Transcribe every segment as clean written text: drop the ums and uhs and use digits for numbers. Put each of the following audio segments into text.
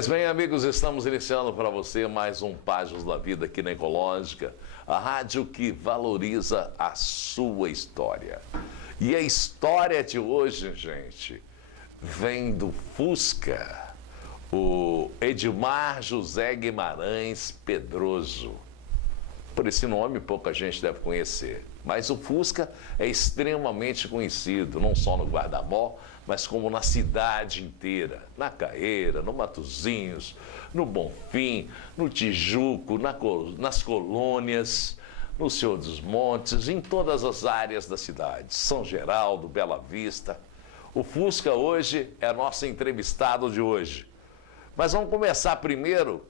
Pois bem, amigos, estamos iniciando para você mais um Páginas da Vida aqui na Ecológica, a rádio que valoriza a sua história. E a história de hoje, gente, vem do Fusca, o Edmar José Guimarães Pedroso. Por esse nome, pouca gente deve conhecer. Mas o Fusca é extremamente conhecido, não só no Guarda-Mó, mas como na cidade inteira. Na Caeira, no Matozinhos, no Bonfim, no Tijuco, nas colônias, no Senhor dos Montes, em todas as áreas da cidade. São Geraldo, Bela Vista. O Fusca hoje é nosso entrevistado de hoje. Mas vamos começar primeiro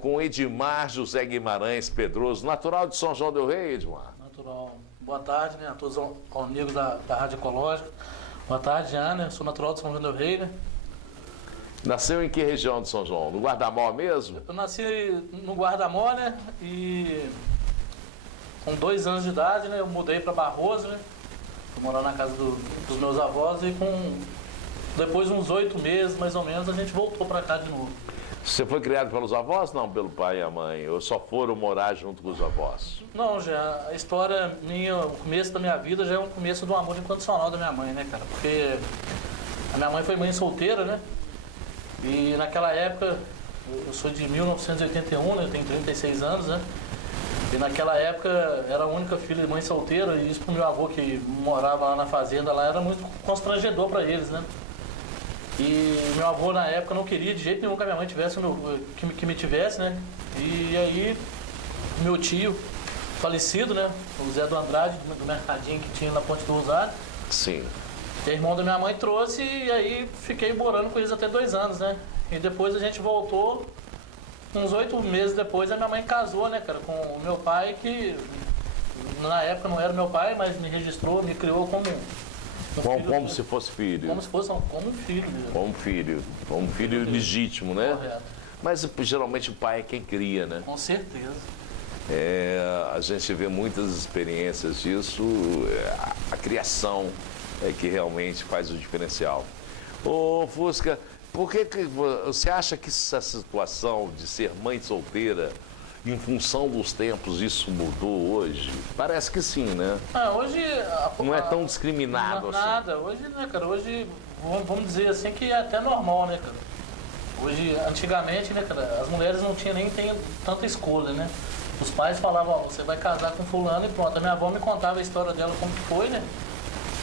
com Edmar José Guimarães Pedroso, natural de São João del Rei, Edmar. Natural. Boa tarde, né, a todos os amigos da Rádio Ecológica. Boa tarde, Ana. Sou natural de São João del Rei, né? Nasceu em que região de São João? No Guarda-Mó mesmo? Eu nasci no Guarda-Mó, né? E com 2 anos de idade, né, eu mudei para Barroso, né? Fui morar na casa dos meus avós e depois de uns 8 meses, mais ou menos, a gente voltou para cá de novo. Você foi criado pelos avós? Não, pelo pai e a mãe? Ou só foram morar junto com os avós? Não, já a história minha, o começo da minha vida já é um começo do amor incondicional da minha mãe, né, cara? Porque a minha mãe foi mãe solteira, né? E naquela época, eu sou de 1981, né? Eu tenho 36 anos, né? E naquela época era a única filha de mãe solteira, e isso pro meu avô que morava lá na fazenda, lá era muito constrangedor para eles, né? E meu avô na época não queria de jeito nenhum que a minha mãe tivesse, que me tivesse, né? E aí meu tio falecido, né? O Zé do Andrade, do mercadinho que tinha na Ponte do Rosário. Sim. Que é irmão da minha mãe trouxe, e aí fiquei morando com eles até 2 anos, né? E depois a gente voltou, uns 8 meses depois a minha mãe casou, né, cara, com o meu pai, que na época não era meu pai, mas me registrou, me criou como Como se fosse filho. Como se fosse como um filho mesmo. Como um filho legítimo, né? Correto. Mas geralmente o pai é quem cria, né? Com certeza. A gente vê muitas experiências disso, a criação é que realmente faz o diferencial. Ô Fusca, por que você acha que essa situação de ser mãe solteira, em função dos tempos, isso mudou hoje? Parece que sim, né? Hoje... Não é tão discriminado assim. Nada. Hoje, né, cara, hoje, vamos dizer assim, que é até normal, né, cara? Hoje, antigamente, né, cara, as mulheres não tinham nem tanta escolha, né? Os pais falavam, ó, você vai casar com fulano e pronto. A minha avó me contava a história dela, como que foi, né?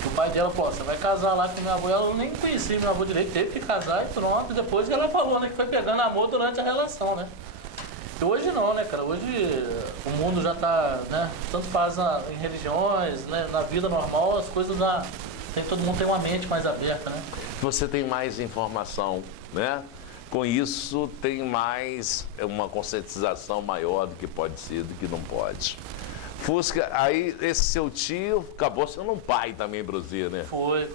O pai dela falou, você vai casar lá com minha avó. Ela nem conhecia minha avó direito, teve que casar e pronto. E depois ela falou, né, que foi pegando amor durante a relação, né? E hoje não, né, cara? Hoje o mundo já tá, né? Tanto faz em religiões, né? Na vida normal, as coisas já... todo mundo tem uma mente mais aberta, né? Você tem mais informação, né? Com isso, tem mais uma conscientização maior do que pode ser, do que não pode. Fusca, aí esse seu tio acabou sendo um pai também para você, né? Foi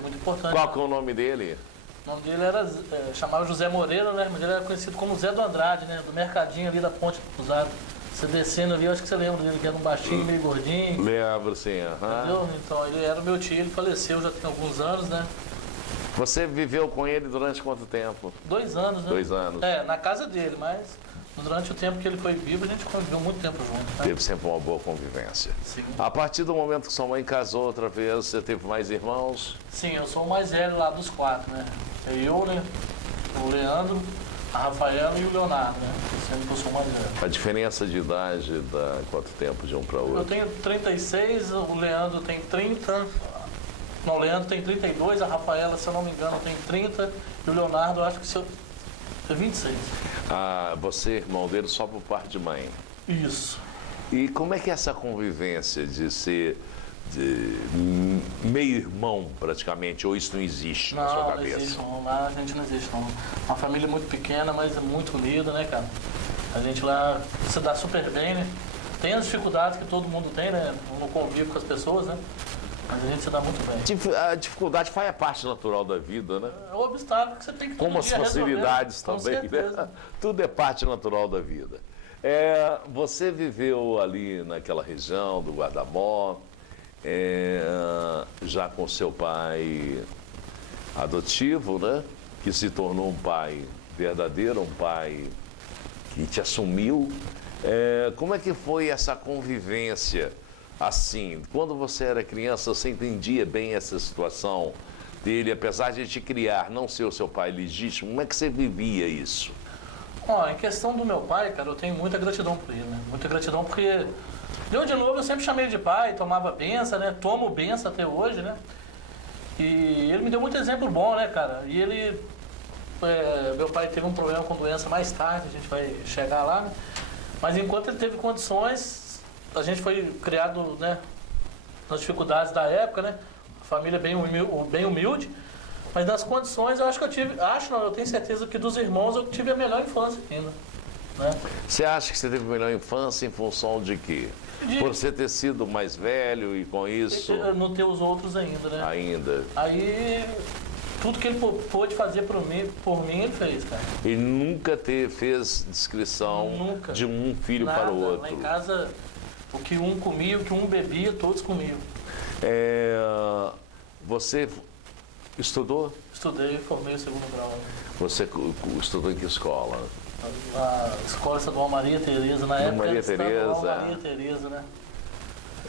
muito importante. Qual que é o nome dele? O nome dele era, chamava José Moreira, né? Mas ele era conhecido como Zé do Andrade, né? Do mercadinho ali da Ponte do Cruzado. Você descendo ali, eu acho que você lembra dele, que era um baixinho, meio gordinho. Lembro, sim. Entendeu? Então, ele era o meu tio, ele faleceu já tem alguns anos, né? Você viveu com ele durante quanto tempo? 2 anos, né? 2 anos. Na casa dele, mas durante o tempo que ele foi vivo, a gente conviveu muito tempo junto. Né? Teve sempre uma boa convivência. Sim. A partir do momento que sua mãe casou outra vez, você teve mais irmãos? Sim, eu sou o mais velho lá dos 4, né? É eu, né? O Leandro, a Rafaela e o Leonardo, né? Sendo que eu sou o mais velho. A diferença de idade dá quanto tempo de um para outro? Eu tenho 36, o Leandro tem 30. Não, o Leandro tem 32, a Rafaela, se eu não me engano, tem 30. E o Leonardo, eu acho que tem 26. Você é irmão dele só por parte de mãe? Isso. E como é que é essa convivência de ser meio-irmão, praticamente, ou isso não existe na sua cabeça? Não existe, não. Lá a gente não existe, não. Uma família muito pequena, mas é muito unida, né, cara? A gente lá se dá super bem, né? Tem as dificuldades que todo mundo tem, né? No convívio com as pessoas, né? Mas a gente se dá muito bem. A dificuldade faz parte natural da vida, né? É o obstáculo que você tem que todo Como as dia facilidades resolver. também, né? Tudo é parte natural da vida. Você viveu ali naquela região do Guarda-Mó, já com seu pai adotivo, né? que se tornou um pai verdadeiro, um pai que te assumiu. Como é que foi essa convivência assim? Quando você era criança, você entendia bem essa situação dele, apesar de te criar, não ser o seu pai legítimo, como é que você vivia isso? Ó, em questão do meu pai, cara, eu tenho muita gratidão por ele, né? Muita gratidão porque, eu de novo, eu sempre chamei ele de pai, tomava benção, né? Tomo benção até hoje, né? E ele me deu muito exemplo bom, né, cara? E ele, meu pai teve um problema com doença mais tarde, a gente vai chegar lá, né? Mas enquanto ele teve condições, a gente foi criado, né, nas dificuldades da época, né? Família bem humilde, mas nas condições eu acho que eu tive, eu tenho certeza que dos irmãos eu tive a melhor infância ainda, né? Você acha que você teve a melhor infância em função de quê? Por você ter sido mais velho e com isso... Não ter os outros ainda, né? Ainda. Aí, tudo que ele pôde fazer por mim, ele fez, cara. Ele nunca fez descrição Nunca. de um filho Nada. para o outro. Lá em casa, o que um comia, o que um bebia, todos comiam. Você estudou? Estudei, formei o segundo grau. Você estudou em que escola? Na Escola Estadual Maria Tereza, na época Maria era Estadual Tereza. Maria Tereza, né?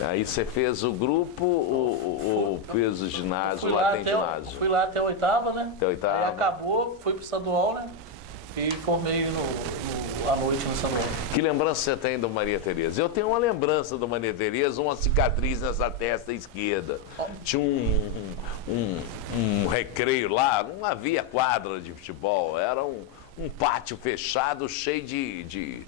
Aí você fez o grupo ou fez o ginásio? Lá tem ginásio. Fui lá até a oitava, né? Até a oitava. Aí acabou, fui pro estadual, né? E formei à noite no estadual. Que lembrança você tem do Maria Tereza? Eu tenho uma lembrança do Maria Tereza, uma cicatriz nessa testa esquerda. Tinha um recreio lá, não havia quadra de futebol, era um pátio fechado cheio de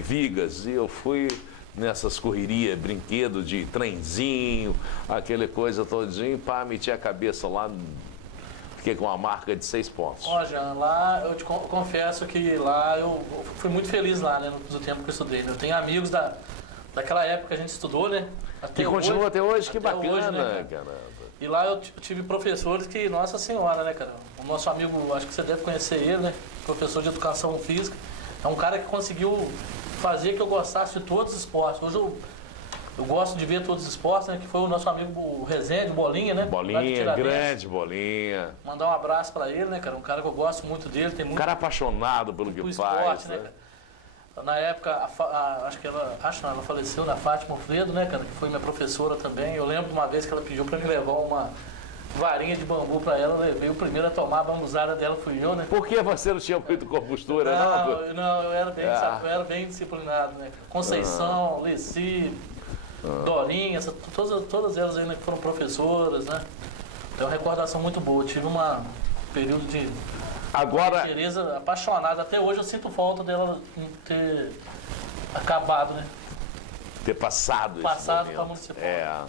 vigas. E eu fui nessas correrias, brinquedo de trenzinho, aquela coisa todinha, pá, meti a cabeça lá, fiquei com uma marca de 6 pontos. Ó, Jean, lá eu te confesso que lá eu fui muito feliz lá, né, no tempo que eu estudei. Eu tenho amigos daquela época que a gente estudou, né? Que continua até hoje, que bacana, hoje, né, cara. E lá eu tive professores que, nossa senhora, né, cara? O nosso amigo, acho que você deve conhecer ele, né? Professor de educação física. É um cara que conseguiu fazer que eu gostasse de todos os esportes. Hoje eu gosto de ver todos os esportes, né? Que foi o nosso amigo o Rezende, Bolinha, né? Bolinha, grande Bolinha. Mandar um abraço pra ele, né, cara? Um cara que eu gosto muito dele. Tem muito um cara apaixonado pelo que esporte, faz, né, né? cara? Na época, ela faleceu, na Fátima Fredo, né, cara? Que foi minha professora também. Eu lembro de uma vez que ela pediu pra me levar uma varinha de bambu pra ela, eu levei. O primeiro a tomar a bambuzada dela fui eu, né? Por que você não tinha muito compostura, não? Não, eu era bem disciplinado, né? Conceição, Leci, Dorinha, todas elas ainda que foram professoras, né? Tem uma recordação muito boa. Eu tive um período de Tereza apaixonada. Até hoje eu sinto falta dela ter acabado, né? Ter passado esse momento. Para municipal.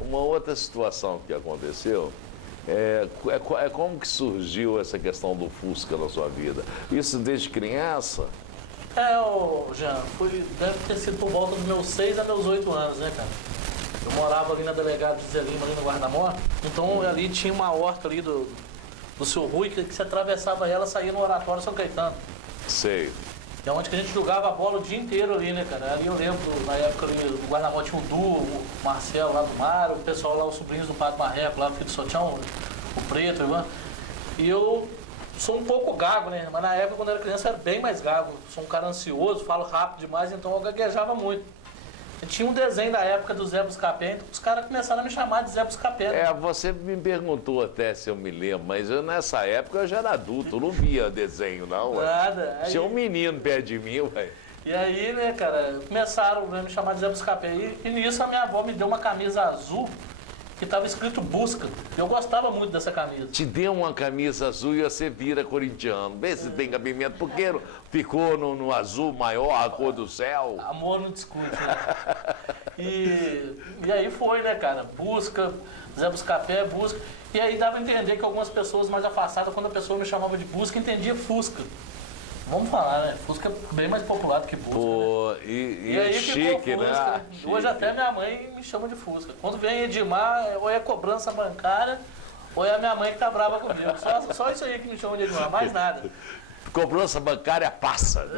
Uma outra situação que aconteceu como que surgiu essa questão do Fusca na sua vida? Isso desde criança? Jean, deve ter sido por volta dos meus 6 a meus 8 anos, né, cara? Eu morava ali na Delegado de Zé Lima, ali no Guarda-Mó. Então ali tinha uma horta ali do seu Rui, que você atravessava ela, saía no Oratório São Caetano. Sei. É onde que a gente jogava a bola o dia inteiro ali, né, cara? Ali eu lembro, na época ali, no Guarda-Mó tinha o Du, o Marcelo lá do Mar, o pessoal lá, os sobrinhos do Padre Marreco lá, o filho do Sotião, o Preto, o Ivan. E eu sou um pouco gago, né? Mas na época, quando eu era criança, eu era bem mais gago. Sou um cara ansioso, falo rápido demais, então eu gaguejava muito. E tinha um desenho da época do Zé Buscapé, então os caras começaram a me chamar de Zé Buscapé. Você me perguntou até se eu me lembro, mas nessa época eu já era adulto, eu não via desenho, não. Nada. Tinha um menino perto de mim, ué. E aí, né, cara, começaram a me chamar de Zé Buscapé. E nisso a minha avó me deu uma camisa azul que estava escrito Busca. Eu gostava muito dessa camisa. Te deu uma camisa azul e você vira corintiano. Vê se tem cabimento, porque ficou no azul maior, a cor do céu. Amor não discute, né? E aí foi, né, cara? Busca, Zé Buscapé, Busca. E aí dava a entender que algumas pessoas mais afastadas, quando a pessoa me chamava de Busca, entendia Fusca. Vamos falar, né? Fusca é bem mais popular do que Busca, né? E aí chique, ficou Fusca, né? Hoje até minha mãe me chama de Fusca. Quando vem Edmar, ou é cobrança bancária, ou é a minha mãe que tá brava comigo. Só isso aí que me chama de Edmar, mais nada. Cobrança bancária passa.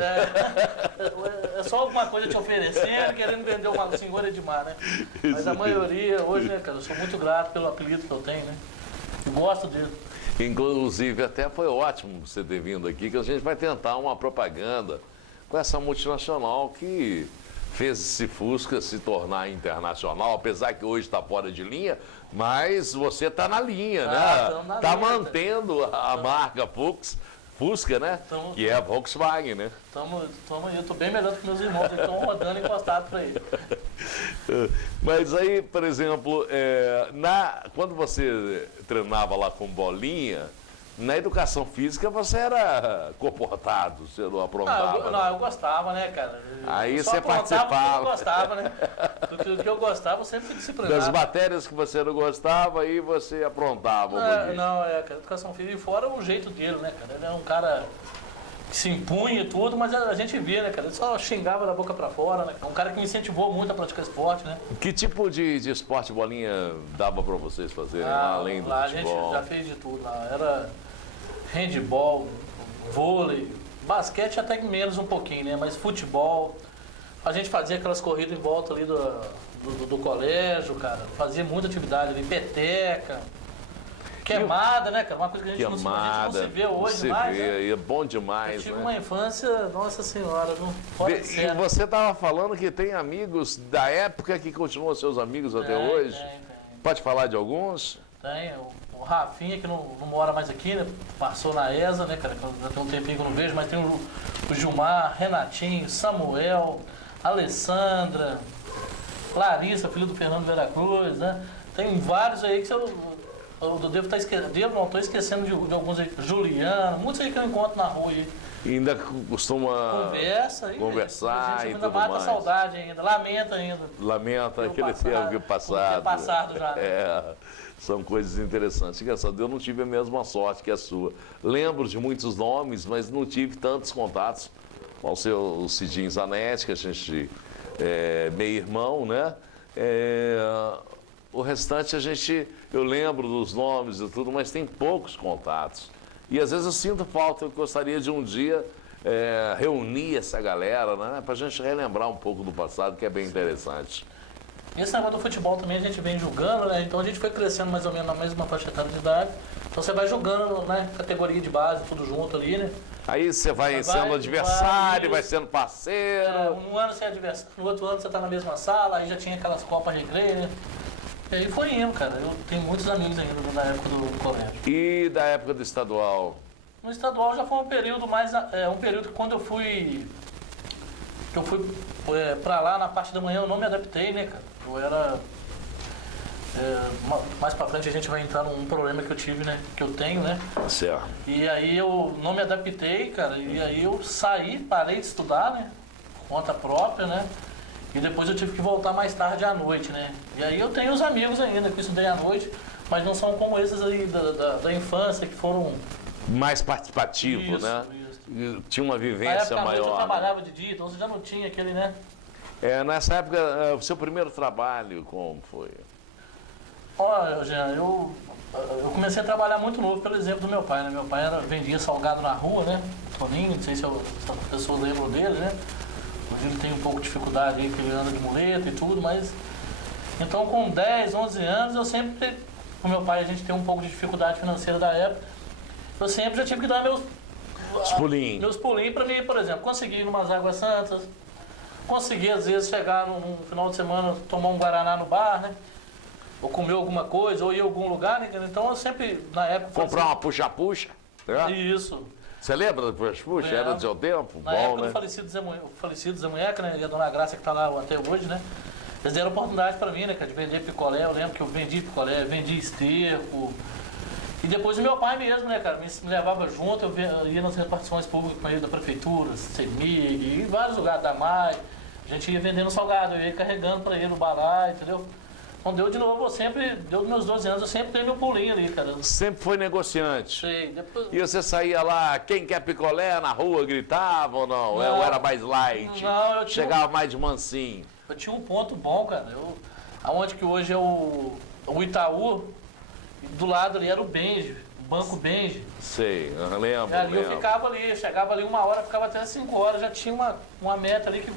É só alguma coisa te oferecendo, querendo vender uma senhora Edmar, né? Mas a maioria, hoje, né, cara, eu sou muito grato pelo apelido que eu tenho, né? Eu gosto dele. Inclusive, até foi ótimo você ter vindo aqui, que a gente vai tentar uma propaganda com essa multinacional que fez esse Fusca se tornar internacional, apesar que hoje está fora de linha, mas você está na linha, né? Está mantendo a marca Fusca, né? Que é a Volkswagen, né? Eu estou bem melhor do que meus irmãos, eles estão rodando encostado para ele. Mas aí, por exemplo, quando você treinava lá com bolinha, na educação física você era comportado, você não aprontava. Não, eu gostava, né, cara? Aí você participava. Eu gostava, né? Do que eu gostava, eu sempre fui disciplinado. Das matérias que você não gostava, aí você aprontava. Cara, educação física, e fora o jeito dele, né, cara? Ele era um cara que se impunha e tudo, mas a gente via, né, cara? Ele só xingava da boca pra fora, né? Um cara que me incentivou muito a praticar esporte, né? Que tipo de esporte bolinha dava pra vocês fazerem, além do lá futebol? A gente já fez de tudo lá. Era handball, vôlei, basquete até que menos um pouquinho, né? Mas futebol, a gente fazia aquelas corridas em volta ali do colégio, cara. Fazia muita atividade ali, peteca, queimada, né, cara? Uma coisa que a gente não se vê hoje mais. Né? É bom demais, eu tive né? uma infância, nossa senhora, não pode ser. E você estava falando que tem amigos da época que continuam seus amigos até hoje? Tem. Pode falar de alguns? Tem, o Rafinha, que não mora mais aqui, né? Passou na ESA, né, cara? Já tem um tempinho que eu não vejo, mas tem o Gilmar, Renatinho, Samuel, Alessandra, Larissa, filho do Fernando Veracruz, né? Tem vários aí que eu devo estar esquecendo, não estou esquecendo de alguns aí, Juliano, muitos aí que eu encontro na rua aí. E ainda costuma conversar a gente e tudo mata mais. A saudade ainda, lamenta ainda. Lamenta aquele tempo passado. Passado já. São coisas interessantes. Engraçado, eu não tive a mesma sorte que a sua. Lembro de muitos nomes, mas não tive tantos contatos com o seu Cidinho Zanetti, que a gente é meio-irmão, né? O restante eu lembro dos nomes e tudo, mas tem poucos contatos. E às vezes eu sinto falta, eu gostaria de um dia reunir essa galera, né? Pra gente relembrar um pouco do passado, que é bem interessante. Esse negócio do futebol também a gente vem jogando, né? Então a gente foi crescendo mais ou menos na mesma faixa etária de idade. Então você vai jogando, né? Categoria de base, tudo junto ali, né? Aí você vai sendo adversário, vai sendo parceiro. Um ano você é adversário, no outro ano você tá na mesma sala, aí já tinha aquelas copas recreio, né? E aí foi indo, cara. Eu tenho muitos amigos ainda da época do colégio. E da época do estadual? No estadual já foi um período um período que quando eu fui pra lá na parte da manhã eu não me adaptei, né, cara? Eu era... mais pra frente a gente vai entrar num problema que eu tive, né? Que eu tenho, né? Certo. E aí eu não me adaptei, cara. E aí eu saí, parei de estudar, né? Por conta própria, né? E depois eu tive que voltar mais tarde à noite, né? E aí eu tenho os amigos ainda que estudei à noite, mas não são como esses aí da infância, que foram... Mais participativos, né? Isso. Tinha uma vivência maior. Eu trabalhava de dia, então você já não tinha aquele, né? Nessa época, o seu primeiro trabalho, como foi? Olha, Jean, eu comecei a trabalhar muito novo pelo exemplo do meu pai, né? Meu pai vendia salgado na rua, né? Toninho, não sei se as pessoas lembram dele, né? Hoje ele tem um pouco de dificuldade aí, que ele anda de muleta e tudo, mas... Então, com 10, 11 anos, eu sempre... Com meu pai, a gente tem um pouco de dificuldade financeira da época. Eu sempre já tive que dar meus pulinhos para mim, por exemplo, conseguir ir numas Águas Santas, conseguir, às vezes, chegar num final de semana, tomar um Guaraná no bar, né? Ou comer alguma coisa, ou ir a algum lugar, né? Então, eu sempre, na época... Comprar uma puxa-puxa, né? Isso. Você lembra do puxa-puxa? Era do seu tempo? Na época do falecido Zé Munheca, né? E a Dona Graça, que está lá até hoje, né? Eles deram oportunidade para mim, né? De vender picolé. Eu lembro que eu vendi picolé, vendi esterco. E depois o meu pai mesmo, né, cara? Me levava junto, eu ia nas repartições públicas com ele da prefeitura, CEMIG, em vários lugares da MAI. A gente ia vendendo salgado, eu ia carregando para ele no bará, entendeu? Então deu de novo, deu dos meus 12 anos, eu sempre dei meu pulinho ali, cara. Sempre foi negociante. Sei, depois... E você saía lá, quem quer picolé na rua, gritava ou não? Eu era mais light? Não, eu chegava mais de mansinho. Eu tinha um ponto bom, cara. Aonde que hoje é o Itaú, do lado ali era o Benji, o Banco Benji. Sei, eu lembro. E ali eu ficava ali, chegava ali 1 hora, ficava até 5 horas, já tinha uma meta ali que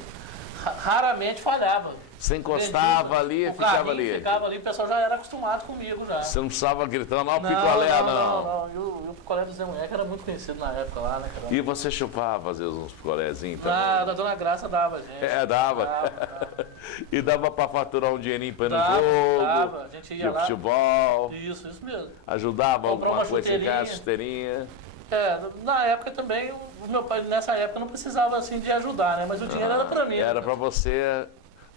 Raramente falhava. Você encostava ali e ficava ali. Ficava ali, o pessoal já era acostumado comigo já. Você não precisava gritando, ó, picolé, não. E o picolé do Zé Munheca era muito conhecido na época lá, né, cara? E você chupava, às vezes, uns picolézinhos também? Ah, da Dona Graça dava, gente. Dava. E dava pra faturar um dinheirinho pra ir no jogo? Dava, a gente ia lá. Futebol? Isso mesmo. Ajudava Comprar alguma uma coisa em casa, chuteirinha. chuteirinha? Na época também, o meu pai nessa época não precisava assim de ajudar, né? Mas o dinheiro era pra mim. Era pra você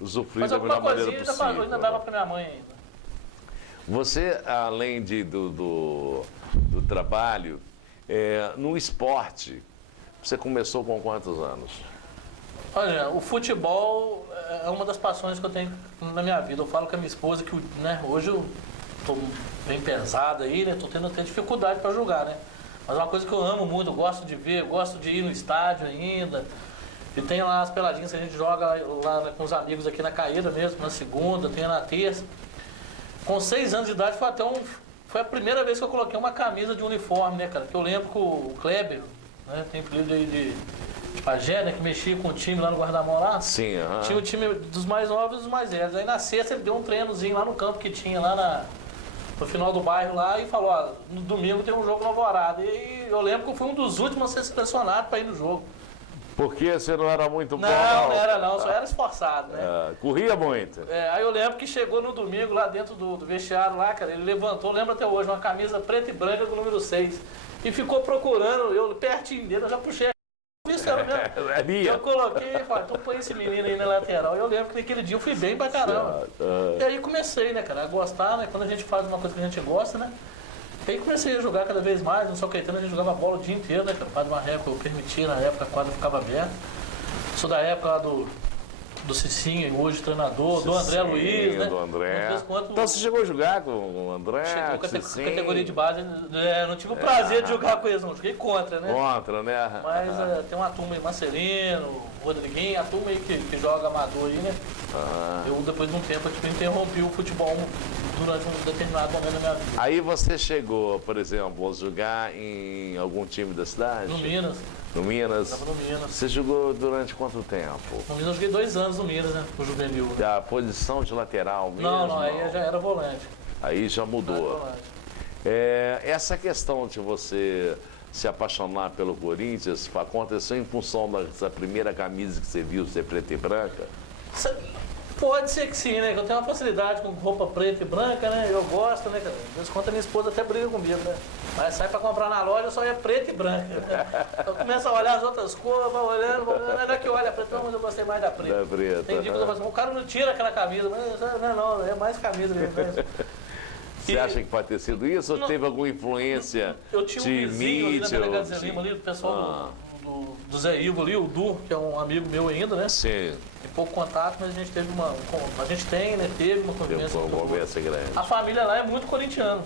usufruir mas da melhor maneira coisinha possível. Eu ainda dava pra minha mãe ainda. Você, além do trabalho, no esporte, você começou com quantos anos? Olha, o futebol é uma das paixões que eu tenho na minha vida. Eu falo com a minha esposa que, né, hoje eu tô bem pesado aí, né? Tô tendo até dificuldade para jogar, né? Mas é uma coisa que eu amo muito, eu gosto de ver, eu gosto de ir no estádio ainda. E tem lá as peladinhas que a gente joga lá com os amigos aqui na Caída mesmo, na segunda, tem na terça. Com 6 anos de idade foi a primeira vez que eu coloquei uma camisa de uniforme, né, cara? Que eu lembro que o Kleber, né, tem apelido aí de pajé, né, que mexia com o time lá no guarda-mão lá. Sim, Tinha o time dos mais novos e dos mais velhos. Aí na sexta ele deu um treinozinho lá no campo que tinha lá no final do bairro lá e falou, ó, no domingo tem um jogo no Alvorada. E eu lembro que eu fui um dos últimos a ser selecionado para ir no jogo. Porque você não era muito bom? Não era não, só era esforçado, né? Corria muito? Aí eu lembro que chegou no domingo lá dentro do vestiário lá, cara, ele levantou, lembro até hoje, uma camisa preta e branca do número 6. E ficou procurando, eu pertinho dele, eu já puxei. Isso era mesmo. Eu coloquei e falei, então põe esse menino aí na lateral. Eu lembro que naquele dia eu fui bem pra caramba. E aí comecei, né, cara, a gostar, né? Quando a gente faz uma coisa que a gente gosta, né? E aí comecei a jogar cada vez mais. No São Caetano a gente jogava bola o dia inteiro, né, cara? O Padre Marreco eu permitia, na época a quadra ficava aberta. Sou da época lá do Cicinho, hoje treinador, Cicinho, do André Luiz, né? Do André. Então você chegou a jogar com o André? Chegou com a categoria de base, não tive o prazer de jogar com eles, não. Joguei contra, né? Contra, né? Mas tem uma turma aí, Marcelino, Rodriguinho, a turma aí que joga amador aí, né? Eu, depois de um tempo, interrompi o futebol durante um determinado momento da minha vida. Aí você chegou, por exemplo, a jogar em algum time da cidade? No Minas. No Minas? Estava no Minas. Você jogou durante quanto tempo? No Minas eu joguei 2 anos no Minas, né? No juvenil. Né? A posição de lateral mesmo? Não, aí já era volante. Aí já mudou. Essa questão de você se apaixonar pelo Corinthians aconteceu em função dessa primeira camisa que você viu ser preta e branca? Pode ser que sim, né? Eu tenho uma facilidade com roupa preta e branca, né? Eu gosto, né? Às vezes conta minha esposa até briga comigo, né? Mas sai pra comprar na loja só é preta e branca. Né? Eu começo a olhar as outras cores, vou olhando, não é que olha a preta, não, mas eu gostei mais da preta. Da preta. Tem dia que eu falo assim, o cara não tira aquela camisa, mas não, é mais camisa que ele faz. Você acha que pode ter sido isso ou teve alguma influência eu tinha um vizinho ali na Delegacia Lima, ali, o pessoal do Zé Ivo ali, o Du, que é um amigo meu ainda, né? Sim. Tem pouco contato, mas a gente teve teve uma convivência grande. A família lá é muito corintiana.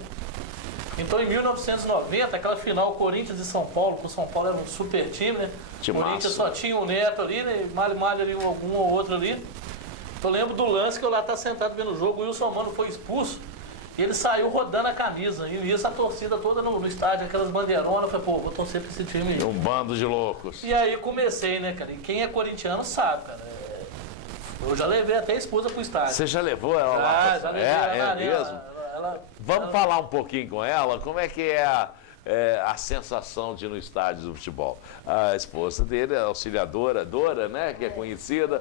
Então em 1990, aquela final Corinthians e São Paulo, que o São Paulo era um super time, né? O Corinthians só tinha o Neto ali, né? Malha ali, algum ou outro ali. Eu lembro do lance que eu lá estava sentado vendo o jogo, o Wilson Mano foi expulso. E ele saiu rodando a camisa. E isso a torcida toda no estádio, aquelas bandeironas. Eu falei, pô, vou torcer pra esse time aí. Um bando de loucos. E aí comecei, né, cara? E quem é corintiano sabe, cara. Eu já levei até a esposa pro estádio. Você já levou ela lá? Já levei ela mesmo? Vamos falar um pouquinho com ela? Como é que é a sensação de ir no estádio do futebol? A esposa dele, a auxiliadora, Dora, né, que é conhecida.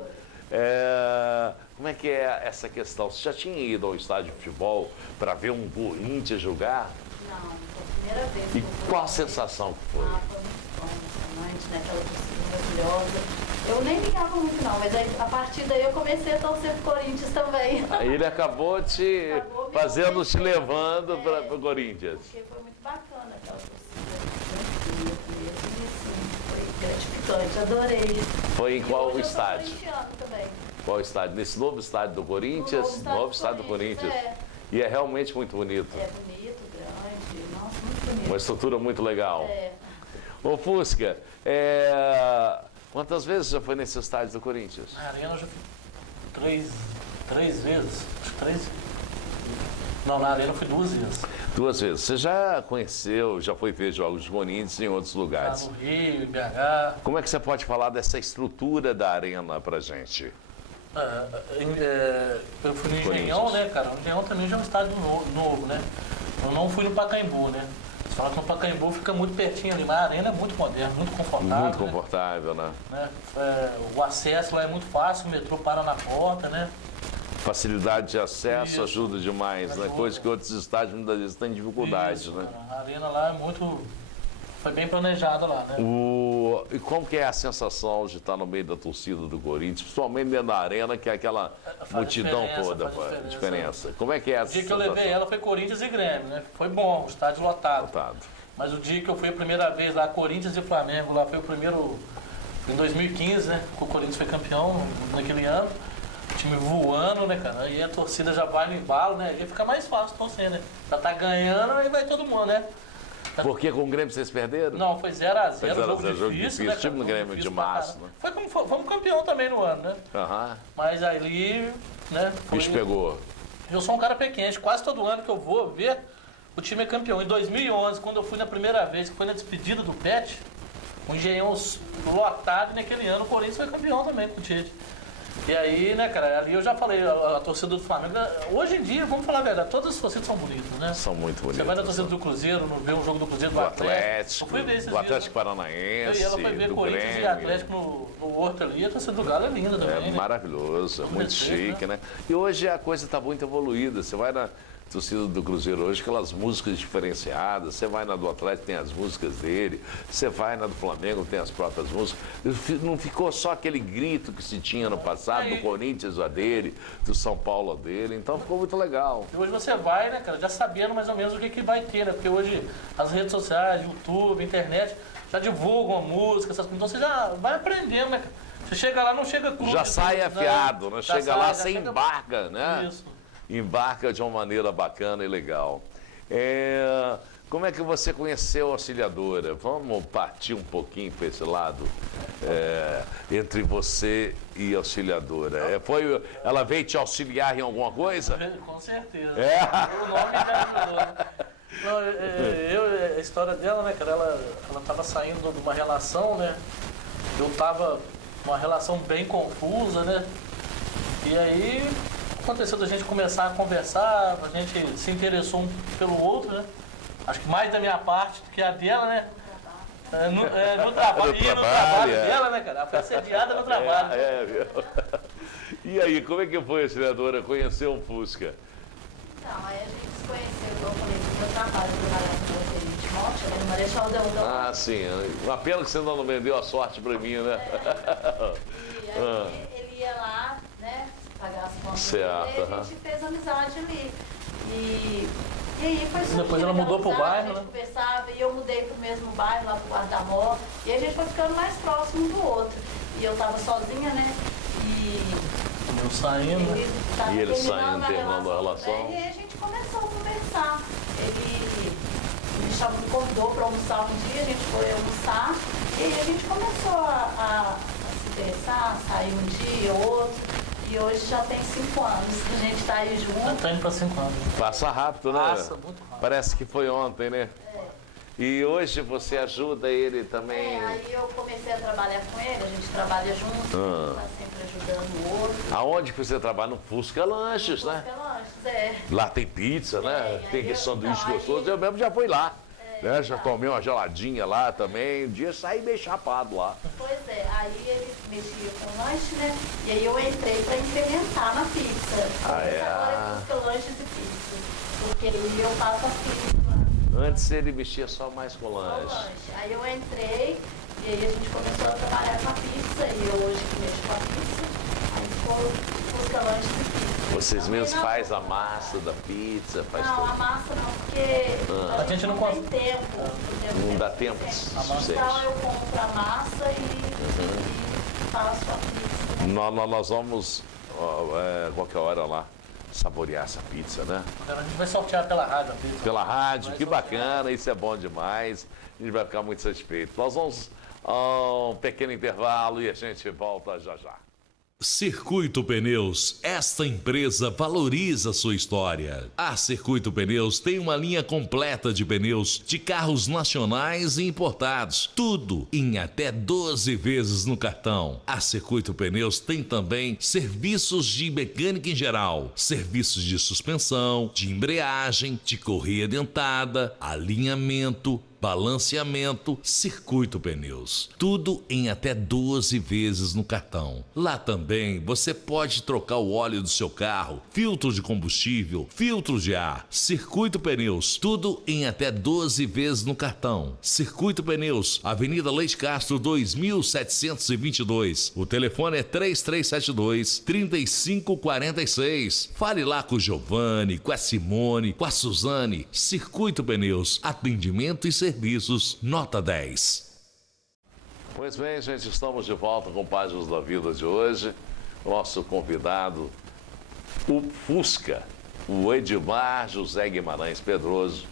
Como é que é essa questão? Você já tinha ido ao estádio de futebol para ver um Corinthians jogar? Não, foi a primeira vez. E qual a sensação que foi? Foi muito bom, emocionante, né? Aquela torcida maravilhosa. Eu nem ligava muito não, mas aí, a partir daí eu comecei a torcer pro Corinthians também. Aí ele acabou te levando para o Corinthians. Porque foi muito bacana aquela torcida, mesmo, e assim, foi gratificante, adorei. Foi em qual estádio? Também. Qual estádio? Nesse novo estádio do Corinthians? Novo estádio do Corinthians. E é realmente muito bonito. É bonito, grande, nossa, muito bonito. Uma estrutura muito legal. Ô Fusca, quantas vezes já foi nesse estádio do Corinthians? Na Arena eu já fui três vezes. Acho que 3. Não, na Arena eu fui 2 vezes. 2 vezes. Você já conheceu, já foi ver jogos de Corinthians em outros Lá lugares. no Rio, em BH. Como é que você pode falar dessa estrutura da arena pra gente? Eu fui no Corinthians. Engenhão, né, cara? O Engenhão também já é um estádio novo, né? Eu não fui no Pacaembu, né? Você fala que no Pacaembu fica muito pertinho ali, mas a arena é muito moderna, muito confortável. Muito confortável, né? Né? O acesso lá é muito fácil, o metrô para na porta, né? Facilidade de acesso Isso. ajuda demais, né? Ajuda. Coisa que outros estádios muitas vezes têm dificuldade, Isso, né? cara. A arena lá é muito. Foi bem planejada lá, né? E como que é a sensação de estar no meio da torcida do Corinthians, principalmente dentro da arena, que é aquela Faz multidão diferença, toda, faz faz diferença. Como é que é O essa dia que eu sensação? levei ela foi Corinthians e Grêmio, né? Foi bom, o estádio lotado. Lotado. Mas o dia que eu fui a primeira vez lá, Corinthians e Flamengo, lá foi o primeiro. Em 2015, né? Que o Corinthians foi campeão naquele ano. O time voando, né, cara? Aí a torcida já vai no embalo, né? Aí fica mais fácil torcer, né? Já tá ganhando, aí vai todo mundo, né? Porque com o Grêmio vocês perderam? Não, foi 0x0, Foi 0 a 0, jogo jogo difícil, difícil, né, time cara? do Grêmio Jogo de difícil pra março, caramba. né? Foi como fomos campeão também no ano, né? Aham. Mas ali, né? Bicho pegou. Eu sou um cara pequeno, quase todo ano que eu vou ver, o time é campeão. Em 2011, quando eu fui na primeira vez, que foi na despedida do Pet, o Engenhão lotado, e naquele ano o Corinthians foi campeão também com o Tite. E aí, né, cara, ali eu já falei, a torcida do Flamengo, hoje em dia, vamos falar a verdade, todas as torcidas são bonitas, né? São muito bonitos. Você vai na torcida do Cruzeiro, ver um jogo do Cruzeiro, do Do Atlético. Atlético, Eu fui ver esses do dias, Atlético né? Paranaense, E ela foi ver do Corinthians Grêmio. e Atlético no Horto ali, a torcida do Galo é linda também, É né? maravilhoso, é Com muito respeito, chique, né? E hoje a coisa está muito evoluída. Você vai na torcida do Cruzeiro hoje, aquelas músicas diferenciadas. Você vai na do Atlético, tem as músicas dele. Você vai na do Flamengo, tem as próprias músicas. Não ficou só aquele grito que se tinha no passado, do Corinthians a dele, do São Paulo a dele. Então ficou muito legal. E hoje você vai, né, cara, já sabendo mais ou menos o que vai ter, né? Porque hoje as redes sociais, YouTube, internet, já divulgam a música, essas coisas. Então você já vai aprendendo, né, cara? Você chega lá, não chega cru. Já sai afiado, né? Chega lá, já você chega- embarca, né? Isso. Embarca de uma maneira bacana e legal. Como é que você conheceu a Auxiliadora? Vamos partir um pouquinho para esse lado, entre você e a Auxiliadora. Ela veio te auxiliar em alguma coisa? Com certeza. É. O nome já ajudou. Não, a história dela, né, cara, ela tava saindo de uma relação, né? Eu tava numa relação bem confusa, né? E aí aconteceu da gente começar a conversar, a gente se interessou um pelo outro, né? Acho que mais da minha parte do que a dela, né? No trabalho, e no trabalho dela, né, cara? Ela foi assediada no trabalho. Viu? E aí, como é que foi a Auxiliadora? Conheceu o Fusca? Então, aí a gente se conheceu, igual eu falei, no meu trabalho, eu trabalhava com o Tenente Monte, era no Marechal Deodoro. Ah, sim. Uma pena que você ainda não vendeu a sorte para mim, né? E aí ele ia lá, né, pagar as contas Certo, dele, e a aham. gente fez amizade ali. E aí foi surgindo Depois ela aquela mudou pro amizade, bairro, a gente né? conversava, e eu mudei pro mesmo bairro, lá pro Guarda-Mó, e a gente foi ficando mais próximo um do outro. E eu tava sozinha, né, Eu saindo, né? ele tava E ele terminando saindo, terminando a relação. também, E aí a gente começou a conversar. Ele me convidou para almoçar um dia, a gente foi almoçar, e aí a gente começou a se interessar, sair um dia, outro. E hoje já tem 5 anos que a gente tá aí Já junto. tá indo pra 5 anos. Passa rápido, né? Passa muito rápido. Parece que foi ontem, né? E hoje você ajuda ele também. Aí eu comecei a trabalhar com ele, a gente trabalha junto, a gente tá sempre ajudando o outro. Aonde que você trabalha? No Fusca Lanches, né? Fusca Lanches, Lá tem pizza, né? Tem, Tem aí aquele sanduíche então, aí- gostoso. Eu mesmo já fui lá. Né? Já tomei uma geladinha lá também. Um dia saí meio chapado lá. Pois é, aí ele mexia com lanche, né? E aí eu entrei pra incrementar na pizza. Agora busca lanches e pizza. Porque aí eu faço as pizzas lá. Antes ele mexia só mais com Só lanche. lanche. Aí eu entrei e aí a gente começou a trabalhar com a pizza. E eu hoje que mexo com a pizza, aí ficou busca lanches e pizza. Vocês Também mesmos não- fazem a massa da pizza, faz Não, a tudo. massa não, porque A gente não tem consegue. tempo. Não dá tempo suficiente. Então eu compro a massa e faço a pizza. Nós vamos qualquer hora lá saborear essa pizza, né? A gente vai sortear pela rádio a pizza. Pela rádio, Vai que sortear. bacana, isso é bom demais. A gente vai ficar muito satisfeito. Nós vamos a um pequeno intervalo e a gente volta já já. Circuito Pneus, esta empresa valoriza sua história. A Circuito Pneus tem uma linha completa de pneus de carros nacionais e importados, tudo em até 12 vezes no cartão. A Circuito Pneus tem também serviços de mecânica em geral, serviços de suspensão, de embreagem, de correia dentada, alinhamento, balanceamento. Circuito Pneus, tudo em até 12 vezes no cartão. Lá também você pode trocar o óleo do seu carro, filtro de combustível, filtro de ar. Circuito Pneus, tudo em até 12 vezes no cartão. Circuito Pneus, Avenida Leite Castro 2722. O telefone é 3372-3546. Fale lá com o Giovanni, com a Simone, com a Suzane. Circuito Pneus, atendimento e serviços nota 10. Pois bem, gente, estamos de volta com Páginas da Vida de hoje. Nosso convidado, o Fusca, o Edmar José Guimarães Pedroso,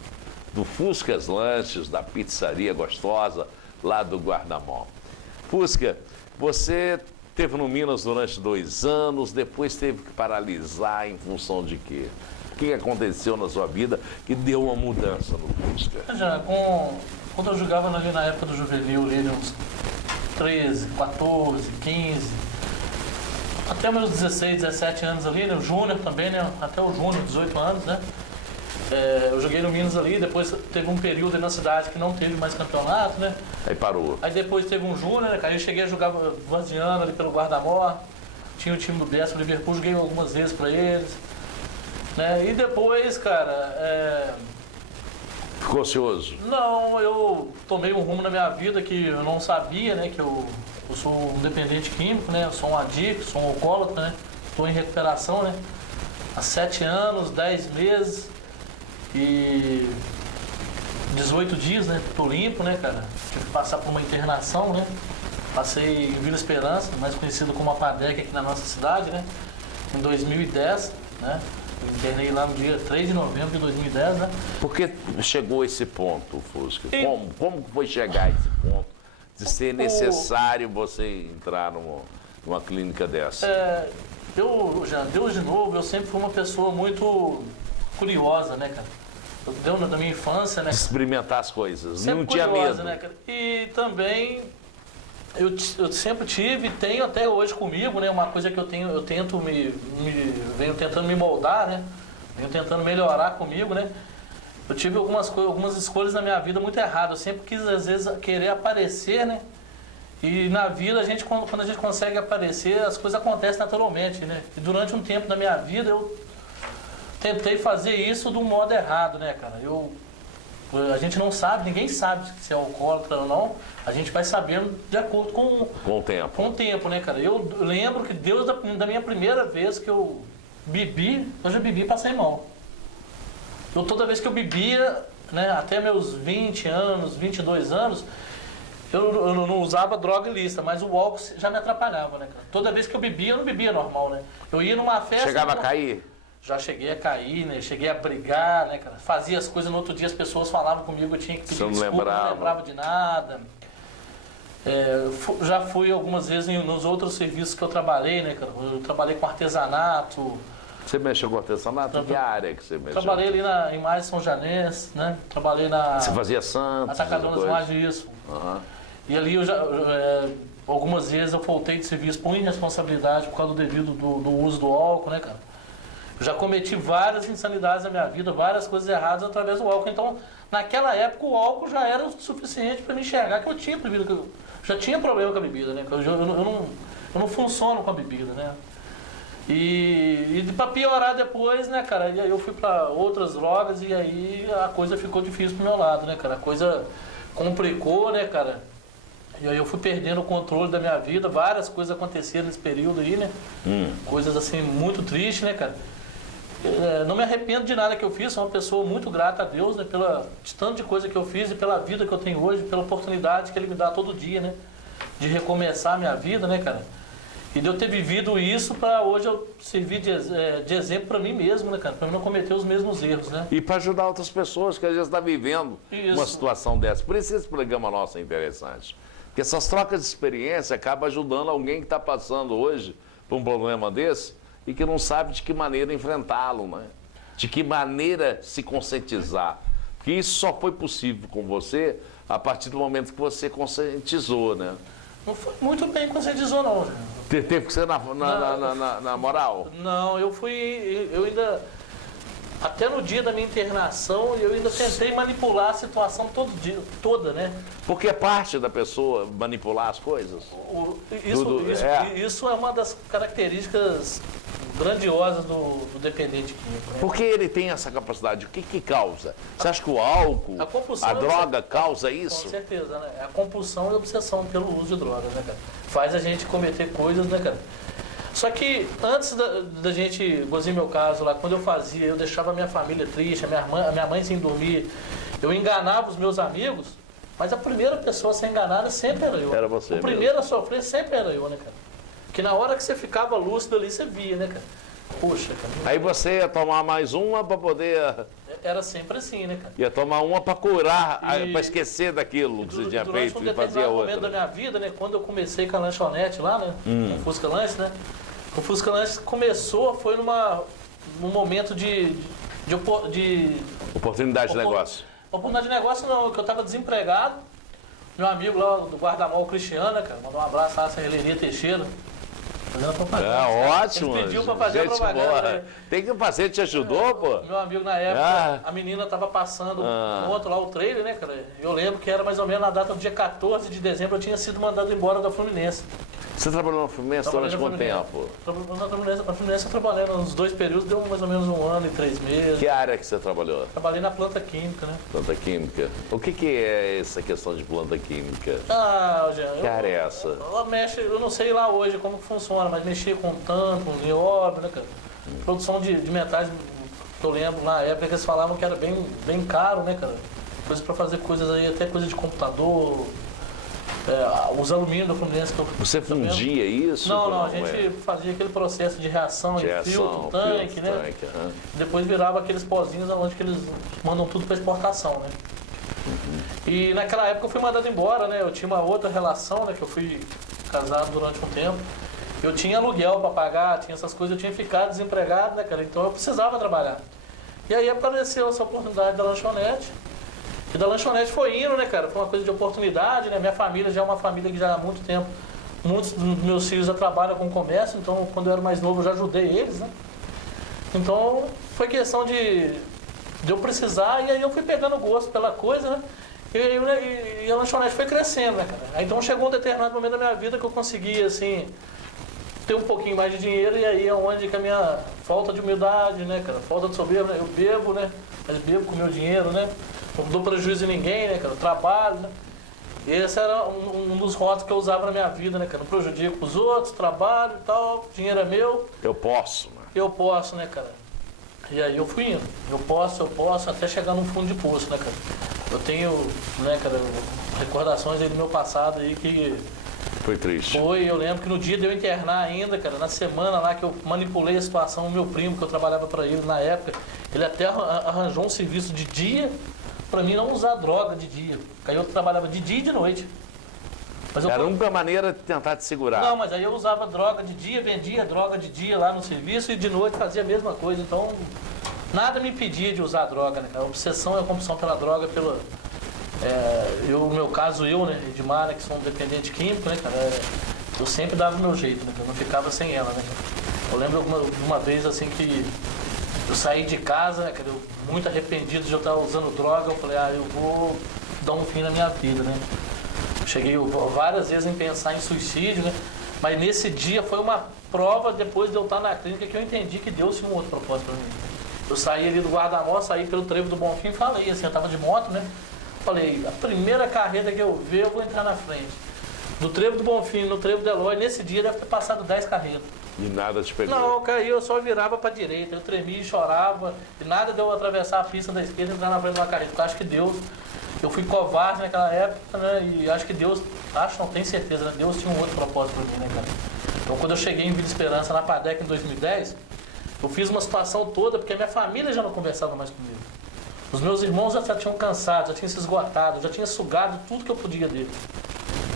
do Fuscas Lanches, da Pizzaria Gostosa, lá do Guardamó. Fusca, você esteve no Minas durante 2 anos, depois teve que paralisar em função de quê? O que aconteceu na sua vida que deu uma mudança no Fusca? Já, quando eu jogava ali na época do juvenil, ali, uns 13, 14, 15, até meus 16, 17 anos ali, né? O Júnior também, né? Até o Júnior, 18 anos, né? Eu joguei no Minas ali, depois teve um período aí na cidade que não teve mais campeonato, né? Aí parou. Aí depois teve um Júnior, né? Aí eu cheguei a jogar vanziano ali pelo Guardamó, tinha o time do Bessa, o Liverpool, joguei algumas vezes pra eles. Né? E depois, cara, Ficou ansioso? Não, eu tomei um rumo na minha vida que eu não sabia, né? Que eu sou um dependente químico, né? Eu sou um adicto, sou um alcoólatra, né? Estou em recuperação, né? Há 7 anos, 10 meses e 18 dias, né? Tô limpo, né, cara? Tive que passar por uma internação, né? Passei em Vila Esperança, mais conhecido como a PADEC aqui na nossa cidade, né? Em 2010, né? Internei lá no dia 3 de novembro de 2010, né? Por que chegou esse ponto, Fusca? Como foi chegar a esse ponto de ser necessário você entrar numa clínica dessa? Deus de novo, eu sempre fui uma pessoa muito curiosa, né, cara? Deu na minha infância, né? Experimentar as coisas, Sempre não tinha curiosa, medo. né, cara? E também eu sempre tive, tenho até hoje comigo, né? Uma coisa que eu tento venho tentando me moldar, né? Venho tentando melhorar comigo, né? Eu tive algumas escolhas na minha vida muito erradas. Eu sempre quis, às vezes, querer aparecer, né? E na vida, quando a gente consegue aparecer, as coisas acontecem naturalmente, né? E durante um tempo da minha vida, eu tentei fazer isso do modo errado, né, cara? A gente não sabe, ninguém sabe se é alcoólatra ou não. A gente vai sabendo de acordo com o tempo. Com o tempo, né, cara? Eu lembro que Deus, da minha primeira vez que eu bebi, eu já bebi e passei mal. Toda vez que eu bebia, né, até meus 20 anos, 22 anos, eu não usava droga ilícita, mas o álcool já me atrapalhava, né, cara? Toda vez que eu bebia, eu não bebia normal, né? Eu ia numa festa... Chegava a cair? Já cheguei a cair, né? Cheguei a brigar, né, cara? Fazia as coisas, no outro dia as pessoas falavam comigo, eu tinha que pedir desculpa, não lembrava de nada. Já fui algumas vezes nos outros serviços que eu trabalhei, né, cara? Eu trabalhei com artesanato. Você mexeu com artesanato? Que área que você mexeu? Trabalhei ali em Imagem São Janense, né? Trabalhei na... Você fazia Santos? Atacadão das Imagens, isso. Uhum. E ali algumas vezes eu voltei de serviço por irresponsabilidade, por causa do uso do álcool, né, cara? Eu já cometi várias insanidades na minha vida, várias coisas erradas através do álcool. Então, naquela época, o álcool já era o suficiente para me enxergar que eu tinha bebida, que eu já tinha problema com a bebida, né? Eu não funciono com a bebida, né? E para piorar depois, né, cara? E aí eu fui para outras drogas e aí a coisa ficou difícil pro meu lado, né, cara? A coisa complicou, né, cara? E aí eu fui perdendo o controle da minha vida, várias coisas aconteceram nesse período aí, né? Coisas assim muito tristes, né, cara? Não me arrependo de nada que eu fiz, sou uma pessoa muito grata a Deus, né, de tanto de coisa que eu fiz e pela vida que eu tenho hoje, pela oportunidade que Ele me dá todo dia, né, de recomeçar a minha vida, né, cara, e de eu ter vivido isso para hoje eu servir de exemplo para mim mesmo, né, cara, para não cometer os mesmos erros, né. E para ajudar outras pessoas que às vezes estão vivendo uma situação dessa. Por isso esse programa nosso é interessante, porque essas trocas de experiência acabam ajudando alguém que está passando hoje por um problema desse e que não sabe de que maneira enfrentá-lo, né? De que maneira se conscientizar. Porque isso só foi possível com você a partir do momento que você conscientizou, né? Não foi muito bem conscientizou, não. Teve que ser na moral. Não, eu ainda, até no dia da minha internação, eu ainda tentei manipular a situação toda, né? Porque é parte da pessoa manipular as coisas. Isso é uma das características grandiosas do dependente químico. Né? Por que ele tem essa capacidade? O que causa? Você acha que o álcool, a droga causa isso? Com certeza, né? A compulsão e a obsessão pelo uso de drogas, né, cara? Faz a gente cometer coisas, né, cara? Só que antes da gente, igualzinho meu caso lá, quando eu deixava a minha família triste, a minha mãe sem dormir, eu enganava os meus amigos, mas a primeira pessoa a ser enganada sempre era eu. Era você. O primeiro a sofrer sempre era eu, né, cara? Que na hora que você ficava lúcido ali, você via, né, cara? Poxa, cara. Aí você ia tomar mais uma para poder... Era sempre assim, né, cara? Ia tomar uma para curar, para esquecer daquilo que você tinha feito e fazia outra. Momento da minha vida, né, quando eu comecei com a lanchonete lá, né, com o Fusca Lanche, né? O Fusca Lanche começou, foi num momento de oportunidade de negócio. Oportunidade de negócio não, que eu estava desempregado. Meu amigo lá do guarda-mal, Cristiano, cara, mandou um abraço lá, Serreleria Teixeira. Fazendo propaganda. Ótimo. Ele pediu pra fazer a propaganda. Né? Tem que o paciente te ajudou, pô? Meu amigo, na época, a menina tava passando outro lá, o trailer, né, cara? Eu lembro que era mais ou menos na data do dia 14 de dezembro, eu tinha sido mandado embora da Fluminense. Você trabalhou na Fluminense durante quanto tempo? Na Fluminense eu trabalhei nos 2 períodos, deu mais ou menos 1 ano e 3 meses. Que área que você trabalhou? Trabalhei na planta química, né? Planta química. O que é essa questão de planta química? Jean, que área é essa? Eu não sei lá hoje como que funciona, mas mexia com tanto, nióbio, né, cara? Produção de metais, eu lembro na época que eles falavam que era bem caro, né, cara? Coisa para fazer coisas aí, até coisa de computador. Os alumínios da Fluminense que eu... Você fundia isso? Não, a gente fazia aquele processo de reação em filtro, tanque, né? Depois virava aqueles pozinhos onde que eles mandam tudo para exportação, né? E naquela época eu fui mandado embora, né? Eu tinha uma outra relação, né? Que eu fui casado durante um tempo. Eu tinha aluguel para pagar, tinha essas coisas, eu tinha ficado desempregado, né, cara? Então eu precisava trabalhar. E aí apareceu essa oportunidade da lanchonete. E da lanchonete foi indo, né, cara? Foi uma coisa de oportunidade, né? Minha família já é uma família que já há muito tempo, muitos dos meus filhos já trabalham com comércio, então quando eu era mais novo eu já ajudei eles, né? Então foi questão de eu precisar, e aí eu fui pegando gosto pela coisa, né? E a lanchonete foi crescendo, né, cara? Aí então chegou um determinado momento da minha vida que eu consegui, assim, ter um pouquinho mais de dinheiro, e aí é onde que a minha falta de humildade, né, cara? Falta de soberba, né? Eu bebo, né? Mas bebo com o meu dinheiro, né? Não dou prejuízo em ninguém, né, cara? Eu trabalho, né? E esse era um dos rótulos que eu usava na minha vida, né, cara? Não prejudico os outros, trabalho e tal, dinheiro é meu. Eu posso, né? Eu posso, né, cara? E aí eu fui indo. Eu posso, até chegar num fundo de poço, né, cara? Eu tenho, né, cara, recordações aí do meu passado aí que... Foi triste. Eu lembro que no dia de eu internar ainda, cara, na semana lá que eu manipulei a situação, o meu primo, que eu trabalhava para ele na época, ele até arranjou um serviço de dia para mim não usar droga de dia. Porque aí eu trabalhava de dia e de noite. Mas era a única maneira de tentar te segurar. Não, mas aí eu usava droga de dia, vendia droga de dia lá no serviço e de noite fazia a mesma coisa. Então, nada me impedia de usar droga, né, cara? A obsessão e a compulsão pela droga, no meu caso, né, Edmar, né, que sou um dependente químico, né, cara, eu sempre dava o meu jeito, né, eu não ficava sem ela, né, cara. Eu lembro uma vez, assim, que eu saí de casa, né, cara, muito arrependido de eu estar usando droga, eu falei, eu vou dar um fim na minha vida, né. Eu cheguei várias vezes em pensar em suicídio, né, mas nesse dia foi uma prova, depois de eu estar na clínica, que eu entendi que Deus tinha um outro propósito para mim. Eu saí ali do guarda-mó, saí pelo Trevo do Bonfim e falei, assim, eu tava de moto, né. Falei, a primeira carreta que eu ver, eu vou entrar na frente. No Trevo do Bonfim, no Trevo do Eloy, nesse dia deve ter passado 10 carretas. E nada te pegou? Não, caiu, eu só virava pra direita. Eu tremia e chorava. E nada de eu atravessar a pista da esquerda e entrar na frente de uma carreta. Porque eu acho que Deus... Eu fui covarde naquela época, né? E acho que Deus... não tenho certeza, né? Deus tinha um outro propósito pra mim, né, cara? Então, quando eu cheguei em Vila Esperança, na PADEC, em 2010, eu fiz uma situação toda, porque a minha família já não conversava mais comigo. Os meus irmãos já tinham cansado, já tinham se esgotado, já tinha sugado tudo que eu podia dele.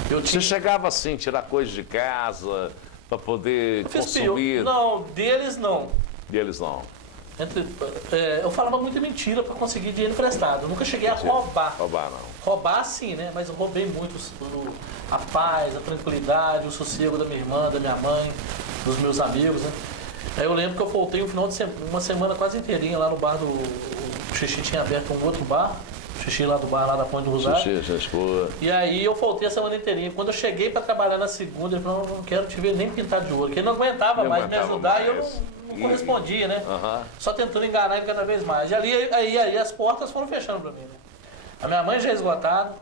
Você chegava assim, tirar coisas de casa, Para poder Eu fiz consumir. Não, deles não. E eles não. Eu falava muita mentira para conseguir dinheiro emprestado. Eu nunca cheguei a Entendi. roubar. Roubar não. Roubar sim, né? Mas eu roubei muito a paz, a tranquilidade, o sossego da minha irmã, da minha mãe, dos meus amigos, né? Aí eu lembro que eu voltei um final de uma semana quase inteirinha lá no bar do... O Xixi tinha aberto um outro bar. O Xixi lá do bar, lá da Ponte do Rosário. Xixi, gente boa. E aí eu voltei a semana inteirinha. Quando eu cheguei para trabalhar na segunda, ele falou, não quero te ver nem pintado de ouro. Porque ele não aguentava Não mais aguentava me ajudar e eu mais. não correspondia, né? Aham. Só tentando enganar ele cada vez mais. E aí as portas foram fechando para mim. Né? A minha mãe já é esgotada,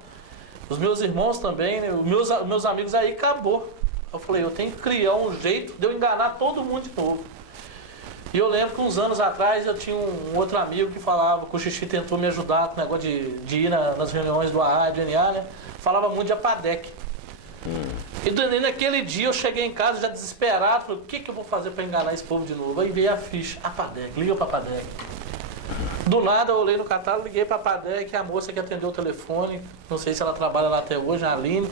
os meus irmãos também, né? Os meus amigos aí acabou. Eu falei, eu tenho que criar um jeito de eu enganar todo mundo de novo. E eu lembro que uns anos atrás eu tinha um outro amigo que falava que o Xixi tentou me ajudar com o negócio de ir nas reuniões do AA, do NA, né? Falava muito de APADEC. E naquele dia eu cheguei em casa já desesperado, falei, o que eu vou fazer para enganar esse povo de novo? Aí veio a ficha, APADEC, liga para APADEC. Do nada eu olhei no catálogo, liguei para a APADEC, a moça que atendeu o telefone, não sei se ela trabalha lá até hoje, a Aline,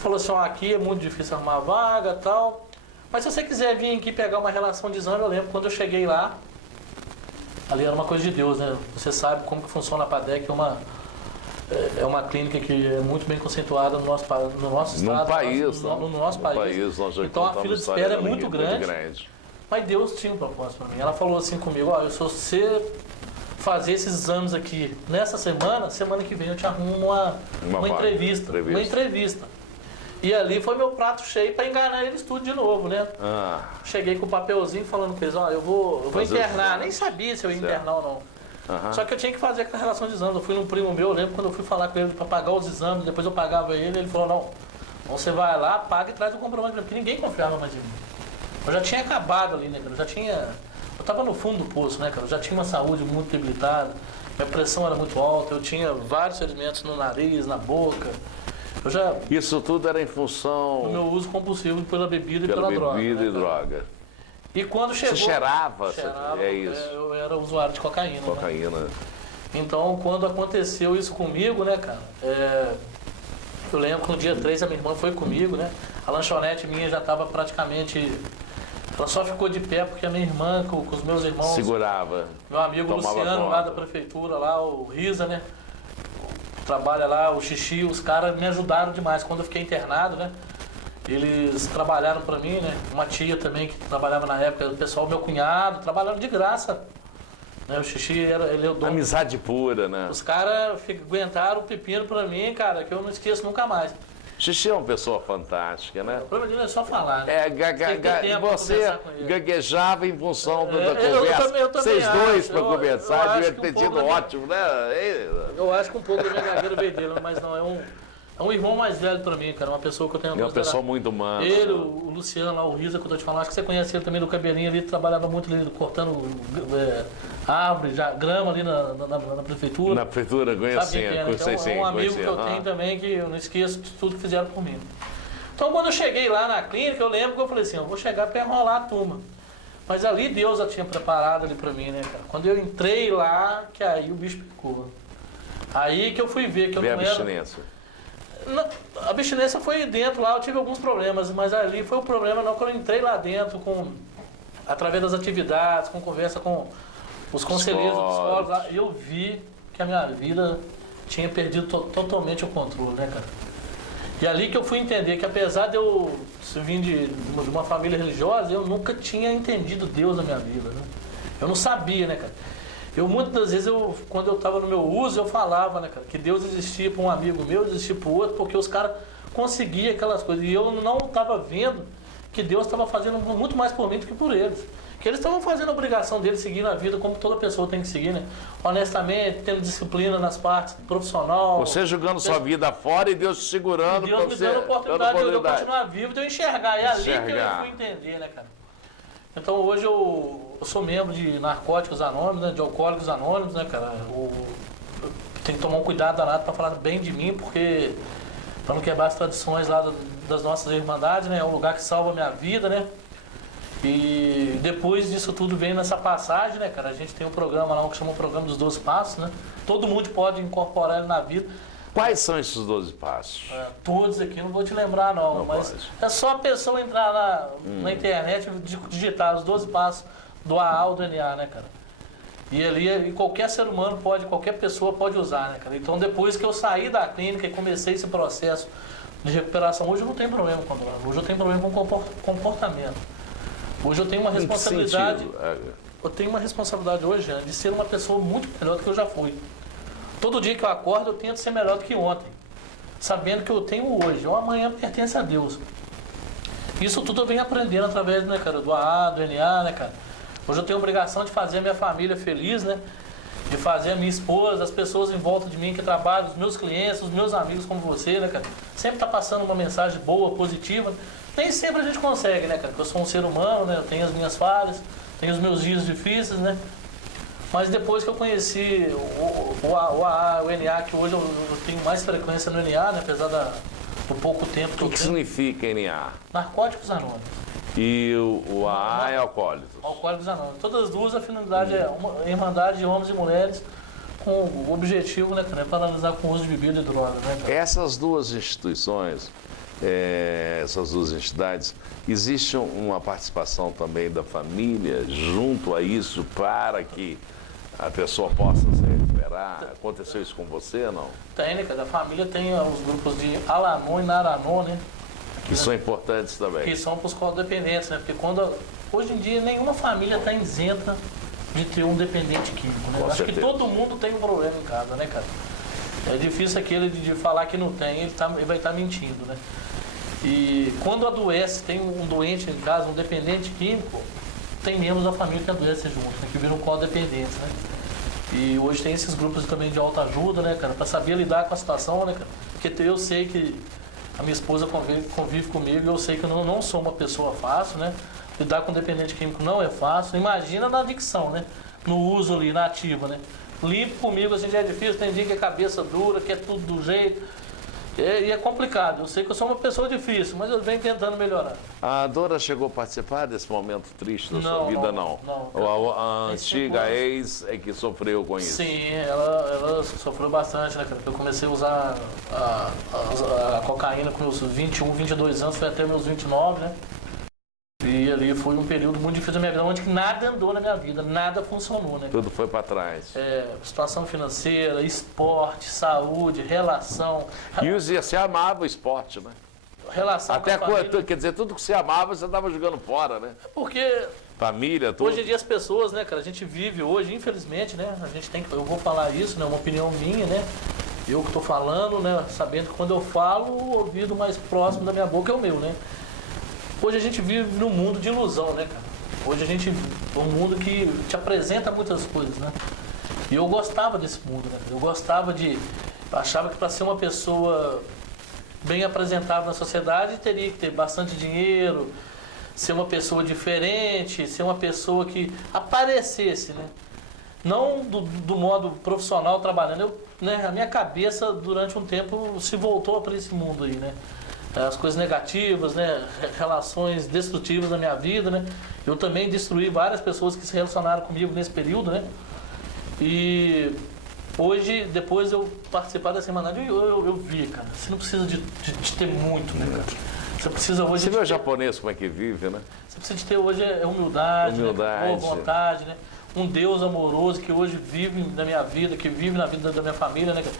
falou assim, aqui é muito difícil arrumar vaga e tal. Mas se você quiser vir aqui pegar uma relação de exame, eu lembro quando eu cheguei lá, ali era uma coisa de Deus, né? Você sabe como que funciona a APADEC, é uma clínica que é muito bem conceituada no nosso estado, No país, no nosso país. Nós já Então a fila de espera é muito grande, grande. mas Deus tinha um propósito para mim. Ela falou assim comigo, se você fazer esses exames aqui nessa semana que vem eu te arrumo uma entrevista. Uma entrevista. E ali foi meu prato cheio para enganar eles tudo de novo, né? Cheguei com o papelzinho falando com eles, eu vou internar. Nem sabia se eu ia internar ou não. Só que eu tinha que fazer aquela relação de exames. Eu fui num primo meu, eu lembro quando eu fui falar com ele para pagar os exames, depois eu pagava ele falou, não, você vai lá, paga e traz o comprovante, porque ninguém confiava mais em mim. Eu já tinha acabado ali, né, cara? Eu tava no fundo do poço, né, cara? Eu já tinha uma saúde muito debilitada, minha pressão era muito alta, eu tinha vários ferimentos no nariz, na boca. Isso tudo era em função do meu uso compulsivo pela bebida e pela droga. Bebida e droga. E quando chegou... Você cheirava? Cheirava, é isso. Eu era usuário de cocaína. Cocaína. Né? Então, quando aconteceu isso comigo, né, cara? Eu lembro que no dia 3 a minha irmã foi comigo, né? A lanchonete minha já estava praticamente... Ela só ficou de pé porque a minha irmã, com os meus irmãos... Segurava. Meu amigo Luciano, lá da prefeitura, lá, o Risa, né? Trabalha lá, o Xixi, os caras me ajudaram demais. Quando eu fiquei internado, né? Eles trabalharam para mim, né? Uma tia também que trabalhava na época, o pessoal, meu cunhado, trabalharam de graça. Né? O Xixi, ele é o dono. Amizade pura, né? Os caras aguentaram o pepino para mim, cara, que eu não esqueço nunca mais. Xixi é uma pessoa fantástica, né? O problema dele é só falar, né? Você gaguejava em função da conversa. Eu também Vocês dois para conversar, devia ter tido ótimo, né? Eu acho que um pouco da minha gagueira veio dele, mas não, é um irmão mais velho para mim, cara, uma pessoa que eu tenho... É uma pessoa muito humana. Ele, o Luciano lá, o Risa, que eu tô te falando, acho que você conhece ele também do cabelinho ali, trabalhava muito ali, cortando árvore, grama ali na prefeitura. Na prefeitura, conheci, então, é um amigo que eu tenho também, que eu não esqueço de tudo que fizeram por mim. Então, quando eu cheguei lá na clínica, eu lembro que eu falei assim, eu vou chegar para enrolar a turma. Mas ali Deus já tinha preparado ali para mim, né, cara? Quando eu entrei lá, que aí o bicho picou. Aí que eu fui ver que eu não era... abstinência. Não, a abstinência foi dentro lá, eu tive alguns problemas, mas ali foi o problema não, quando eu entrei lá dentro, através das atividades, com conversa com os conselheiros dos psicólogos lá, eu vi que a minha vida tinha perdido totalmente o controle, né, cara? E ali que eu fui entender que apesar de eu vir de uma família religiosa, eu nunca tinha entendido Deus na minha vida, né? Eu não sabia, né, cara? Muitas das vezes, quando eu estava no meu uso, eu falava, né, cara, que Deus existia para um amigo meu, existia para o outro, porque os caras conseguiam aquelas coisas. E eu não estava vendo que Deus estava fazendo muito mais por mim do que por eles. Que eles estavam fazendo a obrigação deles, seguindo a vida como toda pessoa tem que seguir, né? Honestamente, tendo disciplina nas partes profissional. Você jogando sua vida fora e Deus te segurando. Deus me dando a oportunidade de eu continuar vivo, de eu enxergar. É ali que eu fui entender, né, cara? Então hoje eu sou membro de Narcóticos Anônimos, né, de Alcoólicos Anônimos, né, cara? Eu tenho que tomar um cuidado danado para falar bem de mim, porque para não quebrar as tradições lá das nossas irmandades, né? É um lugar que salva a minha vida, né? E depois disso tudo vem nessa passagem, né, cara? A gente tem um programa lá que chama o Programa dos 12 Passos, né? Todo mundo pode incorporar ele na vida. Quais são esses 12 passos? Todos aqui, não vou te lembrar não, mas pode. é só a pessoa entrar na internet e digitar os 12 passos do AA ou do NA, né, cara? E ali qualquer ser humano pode, qualquer pessoa pode usar, né, cara? Então depois que eu saí da clínica e comecei esse processo de recuperação, hoje eu não tenho problema com droga, hoje eu tenho problema com comportamento. Hoje eu tenho uma responsabilidade, eu tenho uma responsabilidade hoje, Ana, de ser uma pessoa muito melhor do que eu já fui. Todo dia que eu acordo, eu tento ser melhor do que ontem. Sabendo que eu tenho hoje, ou amanhã pertence a Deus. Isso tudo eu venho aprendendo através, né, cara, do AA, do NA, né, cara. Hoje eu tenho a obrigação de fazer a minha família feliz, né? De fazer a minha esposa, as pessoas em volta de mim que trabalham, os meus clientes, os meus amigos como você, né, cara. Sempre tá passando uma mensagem boa, positiva. Nem sempre a gente consegue, né, cara, porque eu sou um ser humano, né, eu tenho as minhas falhas, tenho os meus dias difíceis, né. Mas depois que eu conheci o AA, o NA, que hoje eu tenho mais frequência no NA, né, apesar do pouco tempo que eu O que tenho. significa NA? Narcóticos Anônimos. E o AA é alcoólicos. Alcoólicos Anônimos. Todas as duas, a finalidade é uma irmandade de homens e mulheres com o objetivo, né, cara, é paralisar com o uso de bebida e droga, né, cara. Essas duas instituições, essas duas entidades, existe uma participação também da família junto a isso para que a pessoa possa se recuperar? Aconteceu isso com você ou não? Tem, né, cara, a família tem os grupos de Alanon e Naranon, né, Que são importantes também. que são para os codependentes, né, porque hoje em dia nenhuma família está isenta de ter um dependente químico, né. Com Eu acho que certeza. todo mundo tem um problema em casa, né, cara. É difícil aquele de falar que não tem, ele vai estar mentindo, né. E quando adoece, tem um doente em casa, um dependente químico, tem membros da família que adoecem junto, né, que viram codependentes, né. E hoje tem esses grupos também de autoajuda, né, cara, para saber lidar com a situação, né, cara. Porque eu sei que a minha esposa convive comigo e eu sei que eu não sou uma pessoa fácil, né. Lidar com dependente químico não é fácil. Imagina na adicção, né, no uso ali, na ativa, né. Limpo comigo, assim, já é difícil, tem dia que é cabeça dura, que é tudo do jeito. E é complicado. Eu sei que eu sou uma pessoa difícil, mas eu venho tentando melhorar. A Dora chegou a participar desse momento triste da sua Não, vida, não. A antiga ex é que sofreu com isso. Sim, ela sofreu bastante, né, cara? Porque eu comecei a usar a cocaína com meus 21, 22 anos, foi até meus 29, né? E ali foi um período muito difícil da minha vida, onde nada andou na minha vida, nada funcionou, né? Tudo foi para trás. Situação financeira, esporte, saúde, relação. E você amava o esporte, né? Relação Até com a família. quer dizer, tudo que você amava, você estava jogando fora, né? Porque Família, tudo. hoje em dia as pessoas, né, cara, a gente vive hoje, infelizmente, né, a gente tem que, eu vou falar isso, né, uma opinião minha, né, eu que estou falando, né, sabendo que quando eu falo, o ouvido mais próximo da minha boca é o meu, né. Hoje a gente vive num mundo de ilusão, né, cara. Hoje a gente é um mundo que te apresenta muitas coisas, né. E eu gostava desse mundo, né. Eu achava que para ser uma pessoa bem apresentável na sociedade teria que ter bastante dinheiro, ser uma pessoa diferente, ser uma pessoa que aparecesse, né. Não do modo profissional trabalhando. A minha cabeça durante um tempo se voltou para esse mundo aí, né. As coisas negativas, né, relações destrutivas da minha vida, né. Eu também destruí várias pessoas que se relacionaram comigo nesse período, né. E hoje, depois de eu participar dessa Irmandade, eu vi, cara, você não precisa de ter muito, né, cara. Você precisa hoje... Você vê o japonês como é que vive, né? Você precisa de ter hoje humildade, Humildade. Né, boa vontade, né. Um Deus amoroso que hoje vive na minha vida, que vive na vida da minha família, né, cara.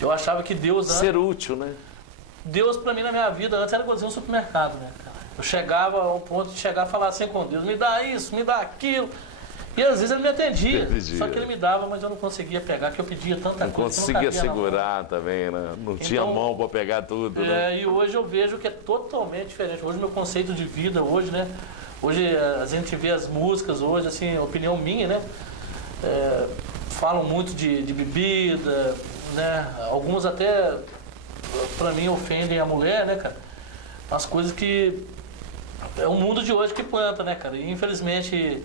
Eu achava que Deus... Ser útil, né? Deus pra mim na minha vida antes era igualzinho um supermercado, né, cara? Eu chegava ao ponto de chegar a falar assim com Deus, me dá isso, me dá aquilo. E às vezes ele me atendia, só que ele me dava, mas eu não conseguia pegar, porque eu pedia tanta Não coisa. conseguia que não cabia na mão. segurar também, né? Não tinha mão para pegar tudo, né? E hoje eu vejo que é totalmente diferente. Hoje meu conceito de vida, hoje, né? Hoje a gente vê as músicas, hoje, assim, opinião minha, né? Falam muito de bebida, né? Alguns até, pra mim, ofendem a mulher, né, cara? As coisas que... É o mundo de hoje que planta, né, cara? E infelizmente...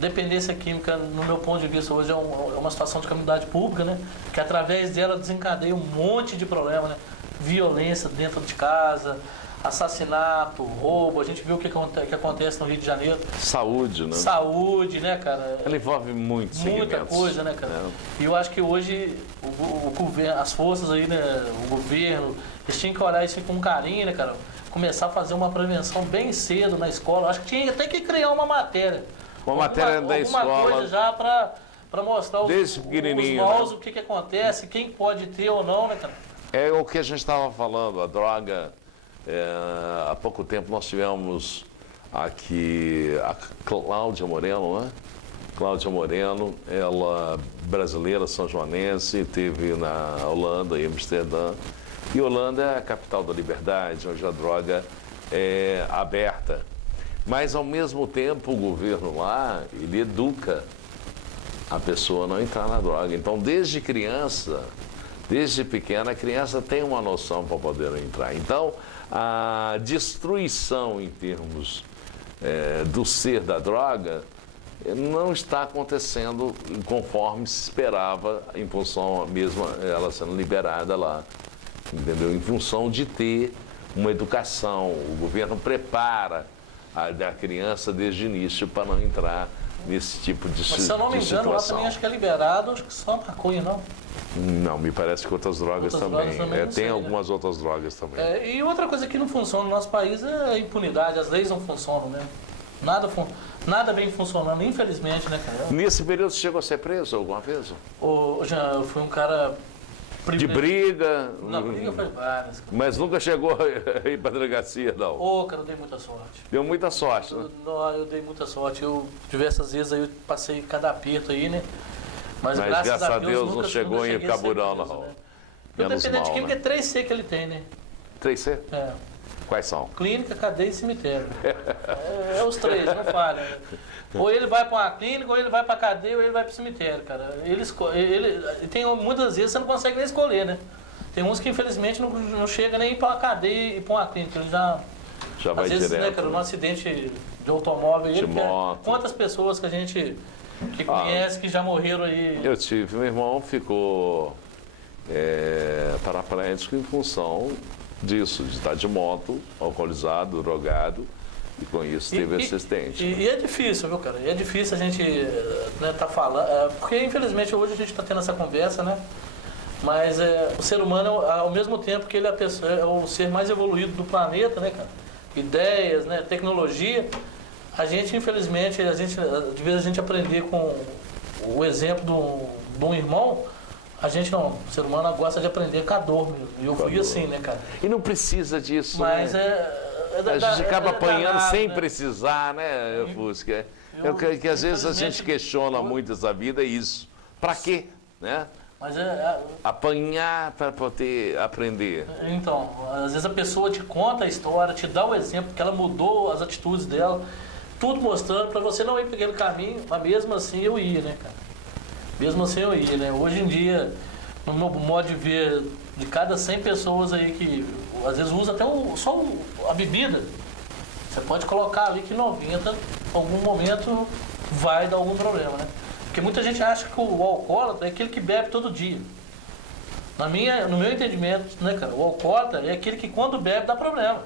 Dependência química, no meu ponto de vista, hoje é uma situação de calamidade pública, né? Que através dela desencadeia um monte de problema, né? Violência dentro de casa, assassinato, roubo, a gente viu o que acontece no Rio de Janeiro. Saúde, né? Saúde, né, cara? Ela envolve muita coisa, né, cara? E eu acho que hoje o governo, as forças aí, né, o governo, eles tinham que olhar isso com carinho, né, cara? Começar a fazer uma prevenção bem cedo na escola. Eu acho que tinha até que criar uma matéria. Matéria da escola. Alguma coisa já para mostrar desde os pequenininho, maus, né? o que acontece, quem pode ter ou não, né, cara? É o que a gente estava falando, a droga. Há pouco tempo nós tivemos aqui a Cláudia Moreno, né? Cláudia Moreno, ela brasileira, são-joanense, esteve na Holanda, em Amsterdã. E Holanda é a capital da liberdade, onde a droga é aberta. Mas, ao mesmo tempo, o governo lá, ele educa a pessoa a não entrar na droga. Então, desde criança, desde pequena, a criança tem uma noção para poder entrar. Então, a destruição em termos do ser da droga não está acontecendo conforme se esperava, em função mesmo ela sendo liberada lá, entendeu? Em função de ter uma educação, o governo prepara a criança desde o início para não entrar nesse tipo de situação. Mas se eu não me engano, lá também acho que é liberado, acho que só maconha, não? Não, me parece que outras drogas também. Tem sei, algumas outras drogas também. E outra coisa que não funciona no nosso país é a impunidade, as leis não funcionam mesmo. Nada vem funcionando, infelizmente, né, cara? Nesse período você chegou a ser preso alguma vez? Eu fui um cara... De briga? Não, briga foi várias. Mas nunca chegou a ir para delegacia, não? Cara, eu dei muita sorte. Deu muita sorte, né? Eu dei muita sorte. Diversas vezes aí eu passei cada aperto aí, né? Mas graças a Deus nunca, não chegou em Caburão, não. Né? Independente de quem, porque é 3C que ele tem, né? 3C? É. Quais são? Clínica, cadeia e cemitério. É os três, não falha. Né? Ou ele vai para uma clínica, ou ele vai para a cadeia, ou ele vai para o cemitério, cara. Tem muitas vezes você não consegue nem escolher, né? Tem uns que infelizmente não chega nem para uma cadeia e para uma clínica. Ele já vai às vezes, direto. Né, cara, num acidente de automóvel, moto. Quantas pessoas que a gente conhece que já morreram aí? Eu tive, meu irmão ficou paraplégico em função disso, de estar de moto, alcoolizado, drogado, e com isso teve assistente. E é difícil, viu, cara? E é difícil a gente tá falando, porque infelizmente hoje a gente está tendo essa conversa, né? Mas o ser humano, ao mesmo tempo que ele é o ser mais evoluído do planeta, né, cara? Ideias, né, tecnologia, a gente, infelizmente, de vez a gente aprender com o exemplo de um irmão, a gente não, o ser humano gosta de aprender com a dor mesmo. E eu fui assim, né, cara? E não precisa disso, mas né? A gente acaba apanhando danado, sem né? precisar, né, Fusca? Que às vezes a gente questiona muito essa vida, é isso. Pra quê, né? Mas apanhar para poder aprender. Então, às vezes a pessoa te conta a história, te dá o exemplo, que ela mudou as atitudes dela, tudo mostrando para você não ir por aquele caminho, mas mesmo assim eu ia, né, cara? Mesmo assim eu ia, né? Hoje em dia, no meu modo de ver, de cada 100 pessoas aí que às vezes usa até só a bebida, você pode colocar ali que 90, em algum momento, vai dar algum problema, né? Porque muita gente acha que o alcoólatra é aquele que bebe todo dia. No meu entendimento, né, cara, o alcoólatra é aquele que quando bebe dá problema.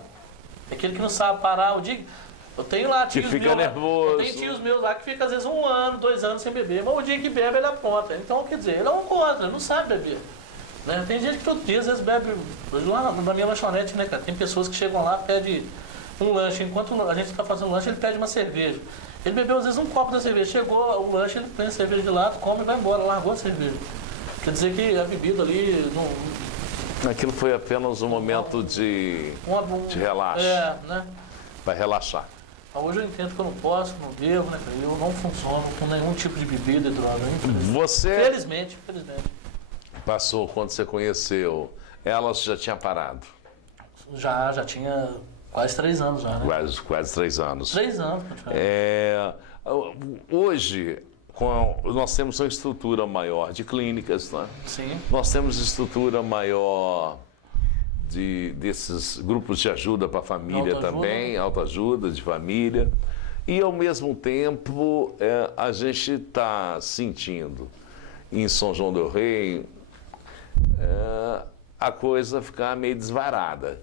É aquele que não sabe parar o dia. Eu tenho lá tios que fica meus, nervoso. Eu tenho tios meus lá que fica às vezes 1 ano, 2 anos sem beber, mas o dia que bebe ele aponta. Então, quer dizer, ele é um alcoólatra, ele não sabe beber. Né? Tem gente que todo dia às vezes bebe. Lá na minha lanchonete, né, cara, tem pessoas que chegam lá, pedem um lanche, enquanto a gente está fazendo lanche, ele pede uma cerveja. Ele bebeu às vezes um copo da cerveja, chegou o lanche, ele põe a cerveja de lado, come e vai embora, largou a cerveja. Quer dizer que a bebida ali não... Aquilo foi apenas um momento de relaxo. Né? Para relaxar. Hoje eu entendo que eu não posso, não devo, né? Eu não funciono com nenhum tipo de bebida e droga. Você... Felizmente. Passou, quando você conheceu, ela já tinha parado? Já tinha quase 3 anos já, né? Quase 3 anos. 3 anos, hoje, nós temos uma estrutura maior de clínicas, né? Sim. Nós temos estrutura maior desses grupos de ajuda para a família também, autoajuda de família. E, ao mesmo tempo, a gente está sentindo em São João del Rei a coisa ficar meio desvarada.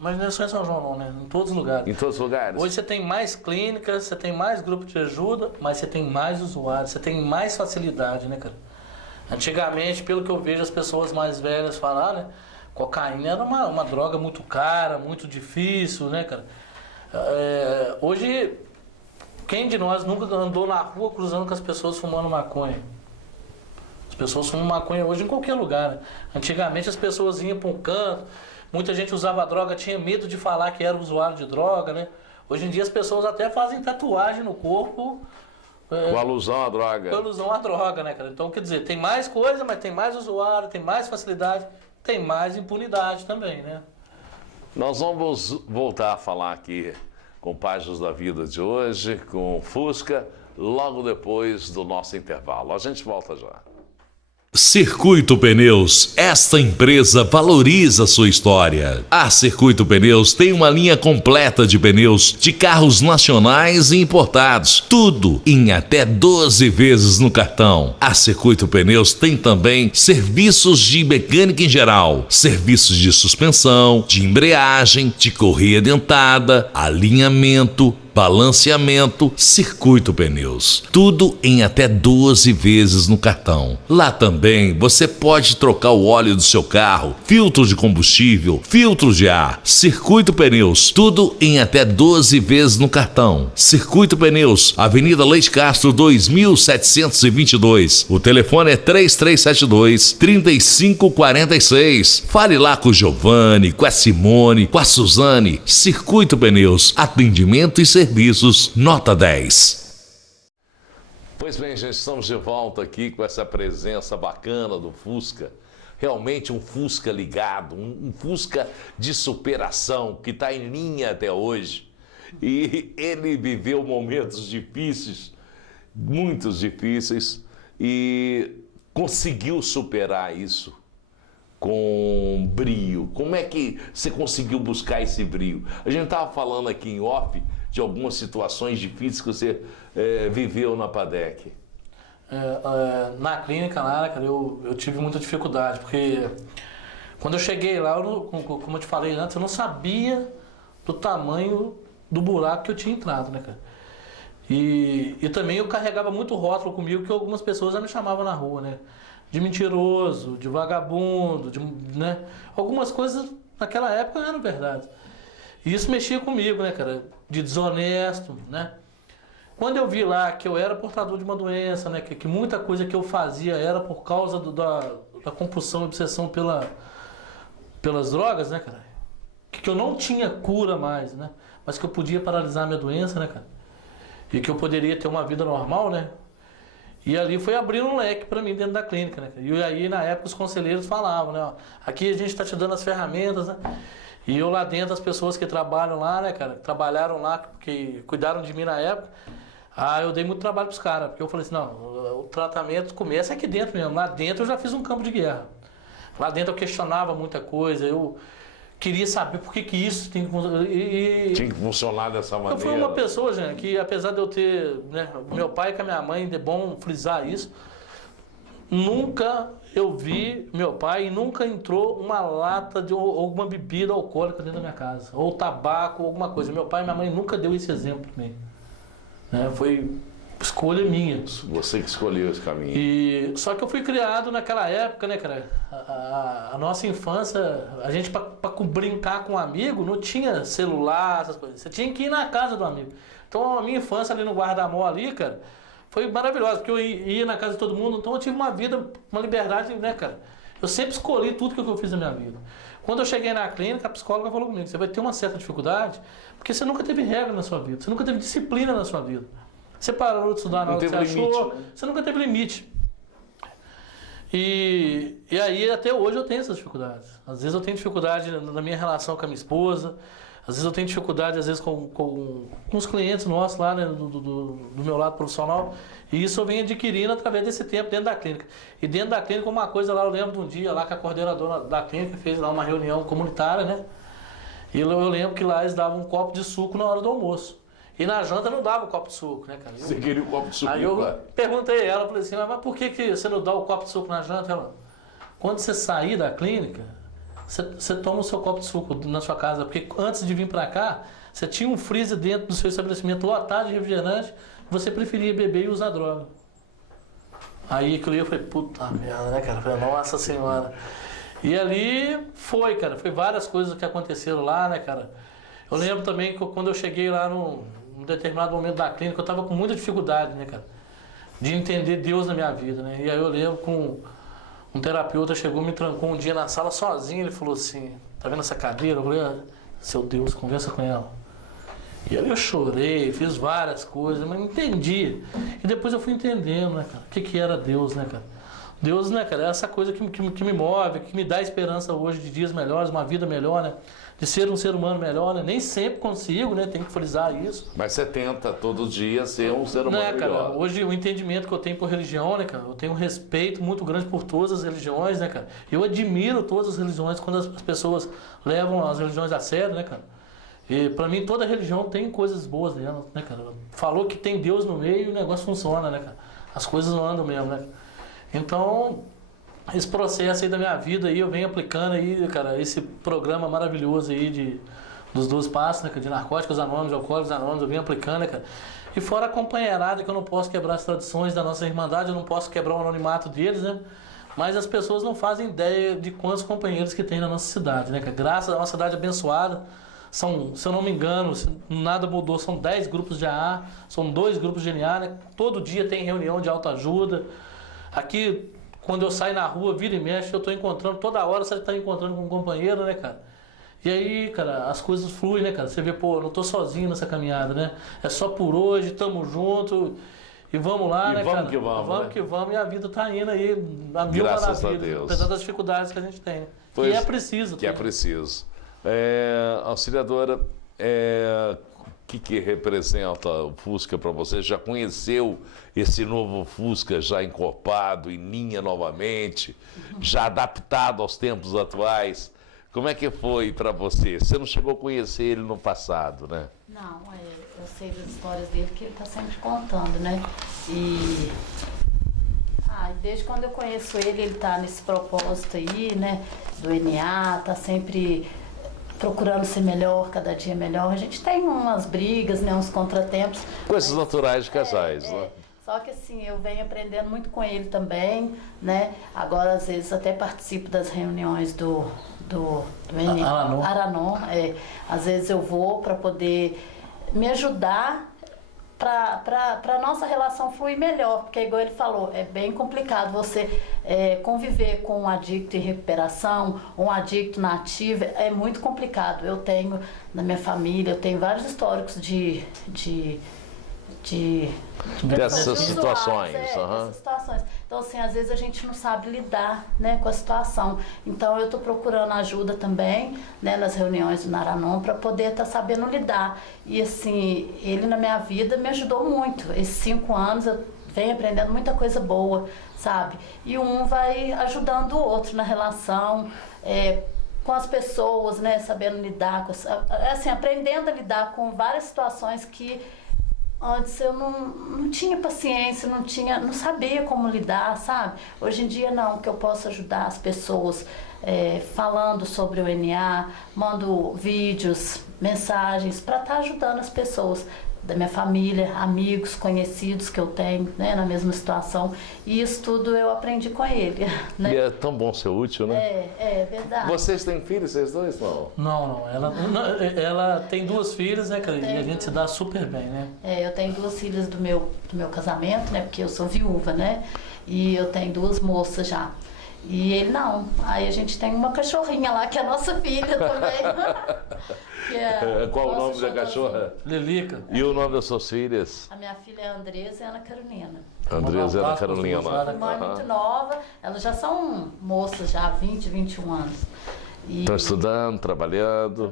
Mas não é só em São João não, né? Em todos os lugares. Em todos os lugares? Hoje você tem mais clínicas, você tem mais grupo de ajuda, mas você tem mais usuários, você tem mais facilidade, né, cara? Antigamente, pelo que eu vejo as pessoas mais velhas falar, né? Cocaína era uma droga muito cara, muito difícil, né, cara? Hoje, quem de nós nunca andou na rua cruzando com as pessoas fumando maconha? As pessoas fumam maconha hoje em qualquer lugar, né? Antigamente as pessoas iam para um canto, muita gente usava droga, tinha medo de falar que era usuário de droga, né? Hoje em dia as pessoas até fazem tatuagem no corpo. Com alusão à droga. Com alusão à droga, né, cara? Então, quer dizer, tem mais coisa, mas tem mais usuário, tem mais facilidade, tem mais impunidade também, né? Nós vamos voltar a falar aqui com Páginas da Vida de hoje, com Fusca, logo depois do nosso intervalo. A gente volta já. Circuito Pneus, esta empresa valoriza sua história. A Circuito Pneus tem uma linha completa de pneus de carros nacionais e importados, tudo em até 12 vezes no cartão. A Circuito Pneus tem também serviços de mecânica em geral, serviços de suspensão, de embreagem, de correia dentada, alinhamento, balanceamento. Circuito Pneus, tudo em até 12 vezes no cartão. Lá também você pode trocar o óleo do seu carro, filtro de combustível, filtro de ar. Circuito Pneus, tudo em até 12 vezes no cartão. Circuito Pneus, Avenida Leite Castro 2722. O telefone é 3372-3546. Fale lá com o Giovanni, com a Simone, com a Suzane. Circuito Pneus, atendimento e serviços nota 10. Pois bem, gente, estamos de volta aqui com essa presença bacana do Fusca. Realmente um Fusca ligado, um Fusca de superação que está em linha até hoje. E ele viveu momentos difíceis, muitos difíceis, e conseguiu superar isso com brio. Como é que você conseguiu buscar esse brio? A gente estava falando aqui em off de algumas situações difíceis que você viveu na PADEC. Na clínica lá, cara, eu tive muita dificuldade, porque quando eu cheguei lá, como eu te falei antes, eu não sabia do tamanho do buraco que eu tinha entrado, né, cara? E também eu carregava muito rótulo comigo, que algumas pessoas já me chamavam na rua, né? De mentiroso, de vagabundo, né? Algumas coisas naquela época não eram verdade. E isso mexia comigo, né, cara? De desonesto, né? Quando eu vi lá que eu era portador de uma doença, né? Que muita coisa que eu fazia era por causa da compulsão e obsessão pelas drogas, né, cara? Que eu não tinha cura mais, né? Mas que eu podia paralisar a minha doença, né, cara? E que eu poderia ter uma vida normal, né? E ali foi abrindo um leque para mim dentro da clínica, né? E aí, na época, os conselheiros falavam, né? Ó, aqui a gente está te dando as ferramentas, né? E eu lá dentro, as pessoas que trabalham lá, né, cara? Trabalharam lá, que cuidaram de mim na época. Eu dei muito trabalho pros caras. Porque eu falei assim, não, o tratamento começa aqui dentro mesmo. Lá dentro eu já fiz um campo de guerra. Lá dentro eu questionava muita coisa. Eu queria saber por que isso tem que funcionar. Tinha que funcionar dessa maneira. Eu fui uma pessoa, gente, que apesar de eu ter, né, meu pai com a minha mãe, é bom frisar isso, nunca eu vi meu pai e nunca entrou uma lata de alguma bebida alcoólica dentro da minha casa, ou tabaco, ou alguma coisa. Meu pai e minha mãe nunca deu esse exemplo para mim. Foi escolha minha. Você que escolheu esse caminho. Só que eu fui criado naquela época, né, cara? A nossa infância, a gente para brincar com um amigo, não tinha celular, essas coisas. Você tinha que ir na casa do amigo. Então a minha infância ali no Guarda-Mó ali, cara, foi maravilhosa, porque eu ia na casa de todo mundo, então eu tive uma vida, uma liberdade, né, cara? Eu sempre escolhi tudo que eu fiz na minha vida. Quando eu cheguei na clínica, a psicóloga falou comigo, você vai ter uma certa dificuldade, porque você nunca teve regra na sua vida, você nunca teve disciplina na sua vida. Você parou de estudar na hora que você achou, você nunca teve limite. E aí até hoje eu tenho essas dificuldades. Às vezes eu tenho dificuldade na minha relação com a minha esposa, às vezes eu tenho dificuldade com os clientes nossos lá, né, do meu lado profissional. E isso eu venho adquirindo através desse tempo dentro da clínica. E dentro da clínica uma coisa lá, eu lembro de um dia lá que a coordenadora da clínica fez lá uma reunião comunitária, né? E eu lembro que lá eles davam um copo de suco na hora do almoço. E na janta não dava o copo de suco, né, cara? Você queria o copo de suco? Aí eu perguntei a ela, falei assim, mas por que você não dá o copo de suco na janta? Ela, quando você sair da clínica, você toma o seu copo de suco na sua casa, porque antes de vir para cá, você tinha um freezer dentro do seu estabelecimento lotado de refrigerante, você preferia beber e usar droga. Aí aquilo eu falei, puta merda, né, cara? Eu falei, nossa senhora. E ali foi, cara, foi várias coisas que aconteceram lá, né, cara? Eu lembro também que quando eu cheguei lá num determinado momento da clínica, eu tava com muita dificuldade, né, cara? De entender Deus na minha vida, né? E aí eu lembro com um terapeuta chegou, me trancou um dia na sala sozinho, ele falou assim, tá vendo essa cadeira? Eu falei, seu Deus, conversa com ela. E aí eu chorei, fiz várias coisas, mas não entendi. E depois eu fui entendendo, né, cara? O que era Deus, né, cara? Deus, né, cara, é essa coisa que me move, que me dá esperança hoje de dias melhores, uma vida melhor, né? De ser um ser humano melhor, né? Nem sempre consigo, né? Tem que frisar isso. Mas você tenta todo dia ser um ser humano né, cara, melhor. hoje o entendimento que eu tenho por religião, né, cara? Eu tenho um respeito muito grande por todas as religiões, né, cara? Eu admiro todas as religiões quando as pessoas levam as religiões a sério, né, cara? E pra mim toda religião tem coisas boas dela, né, cara? Falou que tem Deus no meio e o negócio funciona, né, cara? As coisas não andam mesmo, né? Então, esse processo aí da minha vida aí, eu venho aplicando aí, cara, esse programa maravilhoso aí dos 12 passos, né, de narcóticos anônimos, de alcoólicos anônimos, eu venho aplicando, né, cara. E fora a companheirada, que eu não posso quebrar as tradições da nossa irmandade, eu não posso quebrar o anonimato deles, né. Mas as pessoas não fazem ideia de quantos companheiros que tem na nossa cidade, né, cara. Graças à nossa cidade abençoada, são, se eu não me engano, nada mudou, são 10 grupos de AA, são 2 grupos de NA, né. Todo dia tem reunião de autoajuda. Aqui, quando eu saio na rua, vira e mexe, eu tô encontrando, toda hora você tá encontrando com um companheiro, né, cara? E aí, cara, as coisas fluem, né, cara? Você vê, pô, eu não tô sozinho nessa caminhada, né? É só por hoje, tamo junto e vamos lá, e né, vamos cara? que vamos, vamos né? que vamos, e a vida tá indo aí, a mil Graças a maravilhas, Deus. apesar das dificuldades que a gente tem. Pois, e é preciso. Que é preciso. Auxiliadora, o que representa o Fusca para você? Já conheceu esse novo Fusca já encorpado, em linha novamente, já adaptado aos tempos atuais? Como é que foi para você? Você não chegou a conhecer ele no passado, né? Não, eu sei das histórias dele que ele está sempre contando, né? E desde quando eu conheço ele está nesse propósito aí, né? Do NA, está sempre procurando ser melhor, cada dia melhor. A gente tem umas brigas, né, uns contratempos. Coisas naturais de casais, né? Só que assim, eu venho aprendendo muito com ele também, né? Agora, às vezes, até participo das reuniões do Aranon. Às vezes eu vou para poder me ajudar para a nossa relação fluir melhor, porque igual ele falou, é bem complicado você conviver com um adicto em recuperação, um adicto na ativa, é muito complicado. Eu tenho, na minha família, eu tenho vários históricos dessas situações. Dessas situações. Então, assim, às vezes a gente não sabe lidar, né, com a situação. Então, eu estou procurando ajuda também, né, nas reuniões do Naranon, para poder estar sabendo lidar. E, assim, ele na minha vida me ajudou muito. Esses 5 anos eu venho aprendendo muita coisa boa, sabe? E um vai ajudando o outro na relação, com as pessoas, né, sabendo lidar, assim, aprendendo a lidar com várias situações que antes eu não tinha paciência, não sabia como lidar, sabe? Hoje em dia não, que eu posso ajudar as pessoas falando sobre o NA, mando vídeos, mensagens para estar ajudando as pessoas da minha família, amigos, conhecidos que eu tenho, né, na mesma situação. E isso tudo eu aprendi com ele, né? E é tão bom ser útil, né? É verdade. Vocês têm filhos, vocês dois, não? Não. Ela tem 2 filhas, né, cara? E a gente se dá super bem, né? Eu tenho 2 filhas do meu casamento, né? Porque eu sou viúva, né? E eu tenho 2 moças já. E ele não. Aí a gente tem uma cachorrinha lá, que é a nossa filha também. Qual o nome da cachorra? Lilica. E o nome das suas filhas? A minha filha é Andresa e a Ana Carolina. Andresa e Ana Carolina. Uma mãe muito nova, elas já são moças, já há 20, 21 anos. Estão estudando, trabalhando,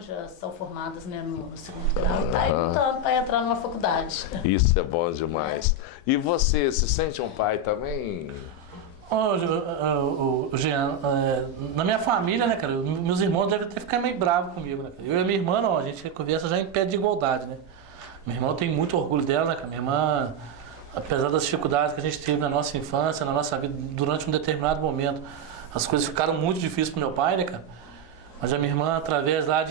já são formadas, né, no 2º grau, e tá aí lutando para entrar numa faculdade. Isso é bom demais. E você se sente um pai também? Jean, na minha família, né, cara, meus irmãos devem até ficar meio bravos comigo, né? Eu e a minha irmã, não, a gente conversa já em pé de igualdade, né? Minha irmã, eu tenho muito orgulho dela, né, cara? Minha irmã, apesar das dificuldades que a gente teve na nossa infância, na nossa vida, durante um determinado momento, as coisas ficaram muito difíceis pro meu pai, né, cara? Mas a minha irmã, através lá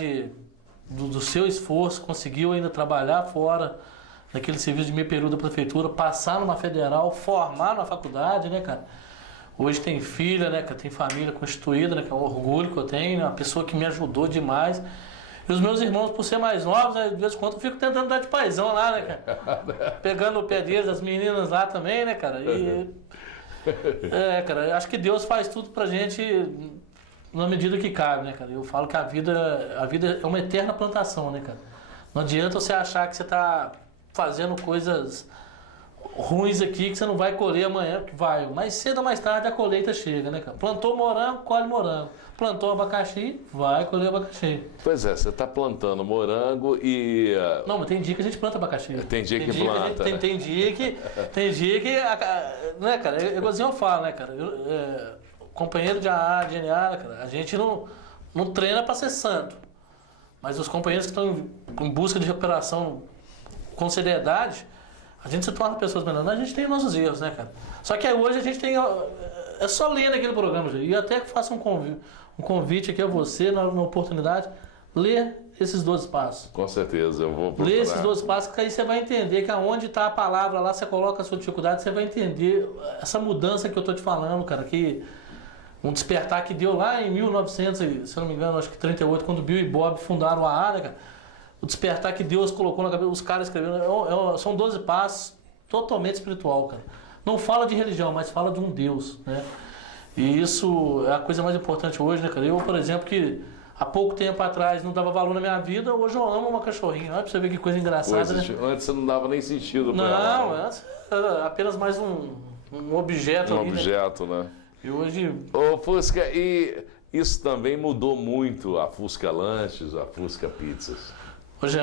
do seu esforço, conseguiu ainda trabalhar fora daquele serviço de meio período da prefeitura, passar numa federal, formar na faculdade, né, cara? Hoje tem filha, né, cara? Tem família constituída, né, que é um orgulho que eu tenho, né? Uma pessoa que me ajudou demais. E os meus irmãos, por ser mais novos, né, de vez em quando eu fico tentando dar de paizão lá, né, cara? Pegando o pé deles, as meninas lá também, né, cara? Cara, acho que Deus faz tudo pra gente na medida que cabe, né, cara? Eu falo que a vida é uma eterna plantação, né, cara? Não adianta você achar que você tá fazendo coisas ruins aqui que você não vai colher amanhã, que vai. Mais cedo ou mais tarde a colheita chega, né, cara? Plantou morango, colhe morango. Plantou abacaxi, vai colher abacaxi. Pois é, você está plantando morango e... Não, mas tem dia que a gente planta abacaxi. Tem dia que planta. Tem dia que... Né, cara? É igualzinho eu falo, né, cara? Companheiro de AA, de NA, cara, a gente não treina para ser santo. Mas os companheiros que estão em busca de recuperação com seriedade, a gente se torna pessoas melhores. A gente tem nossos erros, né, cara? Só que hoje a gente tem... É só ler naquele programa, gente. E até que faça um convite aqui a você, na oportunidade, ler esses 12 passos. Com certeza, eu vou procurar. Ler esses 12 passos, que aí você vai entender que aonde está a palavra lá, você coloca a sua dificuldade, você vai entender essa mudança que eu estou te falando, cara, que um despertar que deu lá em 1900, se eu não me engano, acho que 38, quando Bill e Bob fundaram a área, cara. O despertar que Deus colocou na cabeça, os caras escreveram, são 12 passos totalmente espiritual, cara. Não fala de religião, mas fala de um Deus, né? E isso é a coisa mais importante hoje, né, cara? Eu, por exemplo, que há pouco tempo atrás não dava valor na minha vida, hoje eu amo uma cachorrinha. Olha pra você ver que coisa engraçada, né? Antes você não dava nem sentido pra ela. Não, antes era apenas mais um objeto ali, objeto, né? E hoje... Ô, Fusca, e isso também mudou muito a Fusca Lanches, a Fusca Pizzas? Hoje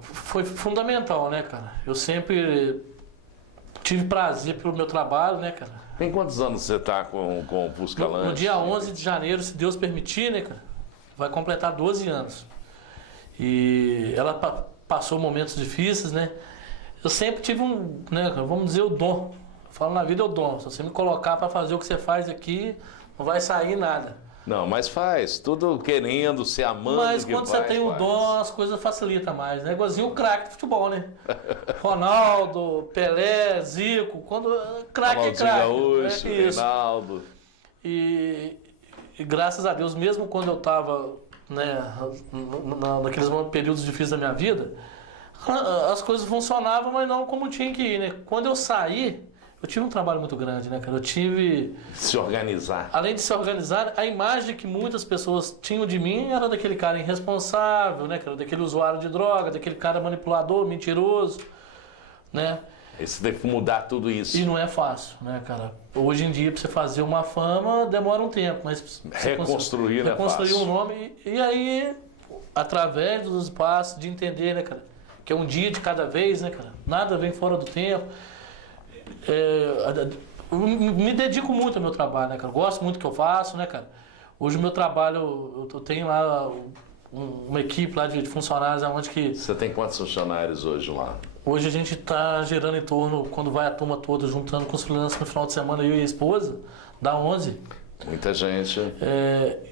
foi fundamental, né, cara? Eu sempre tive prazer pelo meu trabalho, né, cara? Tem quantos anos você tá com o Fusca Lanches? No dia 11 de janeiro, se Deus permitir, né, cara? Vai completar 12 anos. E ela passou momentos difíceis, né? Eu sempre tive né, vamos dizer, o dom. Eu falo, na vida é o dom. Se você me colocar para fazer o que você faz aqui, não vai sair nada. Não, mas faz. Tudo querendo, se amando. Mas quando você tem o dom, as coisas facilitam mais, né? Igualzinho o craque de futebol, né? Ronaldo, Pelé, Zico. Quando craque é craque. Gaúcho, Reinaldo. E graças a Deus, mesmo quando eu estava, né, naqueles períodos difíceis da minha vida, as coisas funcionavam, mas não como tinha que ir, né? Quando eu saí, eu tive um trabalho muito grande, né, cara? Eu tive... Se organizar. Além de se organizar, a imagem que muitas pessoas tinham de mim era daquele cara irresponsável, né, cara? Daquele usuário de droga, daquele cara manipulador, mentiroso, né? E você tem que mudar tudo isso. E não é fácil, né, cara? Hoje em dia, pra você fazer uma fama, demora um tempo, mas... Reconstruir é fácil. Reconstruir um nome, e aí, através dos espaços, de entender, né, cara? Que é um dia de cada vez, né, cara? Nada vem fora do tempo. Eu me dedico muito ao meu trabalho, né, cara? Gosto muito do que eu faço, né, cara? Hoje o meu trabalho, eu tenho lá uma equipe lá de funcionários onde que... Você tem quantos funcionários hoje lá? Hoje a gente está girando em torno, quando vai a turma toda, juntando com os freelancers no final de semana, eu e a esposa, dá 11. Muita gente.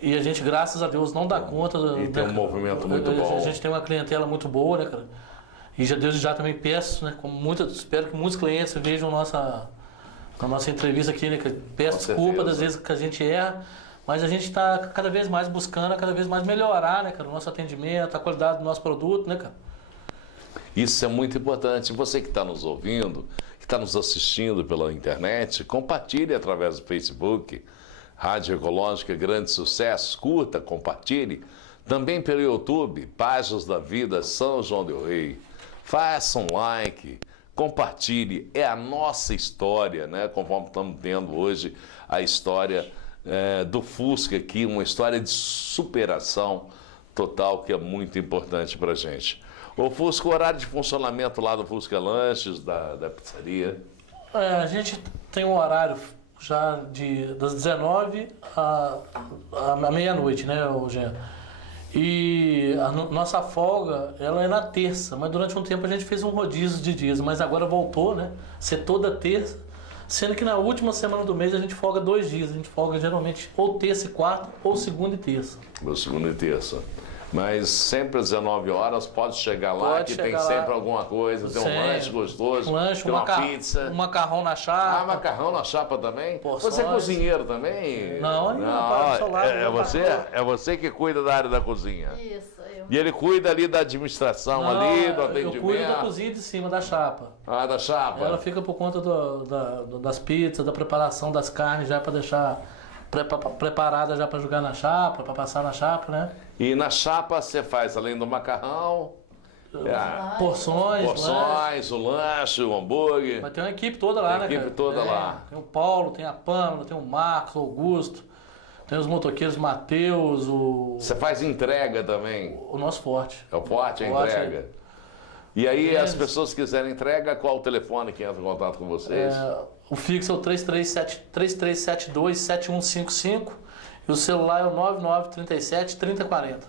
E a gente, graças a Deus, não dá conta. E tem um movimento muito bom. A gente tem uma clientela muito boa, né, cara? E Deus já também peço, né? Espero que muitos clientes vejam a nossa entrevista aqui, né? Peço desculpa das vezes que a gente erra, mas a gente está cada vez mais buscando, cada vez mais melhorar, né, cara? O nosso atendimento, a qualidade do nosso produto, né, cara? Isso é muito importante. Você que está nos ouvindo, que está nos assistindo pela internet, compartilhe através do Facebook, Rádio Ecológica Grande Sucesso, curta, compartilhe. Também pelo YouTube, Páginas da Vida São João del Rei. Faça um like, compartilhe, é a nossa história, né? Conforme estamos tendo hoje a história do Fusca aqui, uma história de superação total que é muito importante para a gente. O Fusca, o horário de funcionamento lá do Fusca Lanches, da pizzaria? A gente tem um horário já das 19 à meia-noite, né, Jean? E a nossa folga, ela é na terça, mas durante um tempo a gente fez um rodízio de dias, mas agora voltou, né? Ser toda terça, Sendo que na última semana do mês a gente folga 2 dias. A gente folga geralmente ou terça e quarta, ou segunda e terça. Ou segunda e terça. Mas sempre às 19 horas pode chegar lá, Pode que chegar tem lá. sempre alguma coisa, tem um Sempre. lanche gostoso, Um lanche, tem uma pizza. um macarrão na chapa. Ah, macarrão na chapa também? Porções. Você é cozinheiro também? Não, ainda não, para do seu lado, é não, você? para. É você que cuida da área da cozinha. Isso, eu. E ele cuida ali da administração, Não, ali, do eu atendimento. cuido da cozinha de cima, da chapa. Ah, da chapa. Ela fica por conta das pizzas, da preparação das carnes, já para deixar preparada já para jogar na chapa, para passar na chapa, né? E na chapa você faz, além do macarrão, Porções, lanche. porções, o lanche, o hambúrguer. Mas tem uma equipe toda lá, Tem né, equipe cara? toda lá. Tem o Paulo, tem a Pâmela, tem o Marcos, o Augusto, tem os motoqueiros Matheus, Você faz entrega também. o nosso forte. É o forte, a Forte. entrega. E aí, Eles- as pessoas que quiserem entrega, qual o telefone que entra em contato com vocês? O fixo é o 3372-7155 e o celular é o 9937-3040.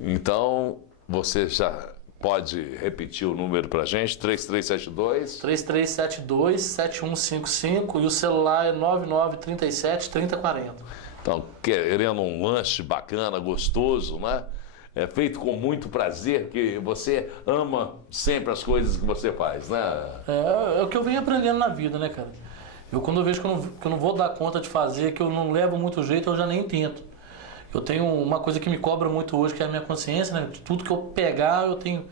Então, você já pode repetir o número pra gente, 3372. 3372-7155 e o celular é 9937-3040. Então, querendo um lanche bacana, gostoso, né? É feito com muito prazer, que você ama sempre as coisas que você faz, né? É o que eu venho aprendendo na vida, né, cara? Quando eu vejo que eu não vou dar conta de fazer, que eu não levo muito jeito, eu já nem tento. Eu tenho uma coisa que me cobra muito hoje, que é a minha consciência, né? De tudo que eu pegar, eu tenho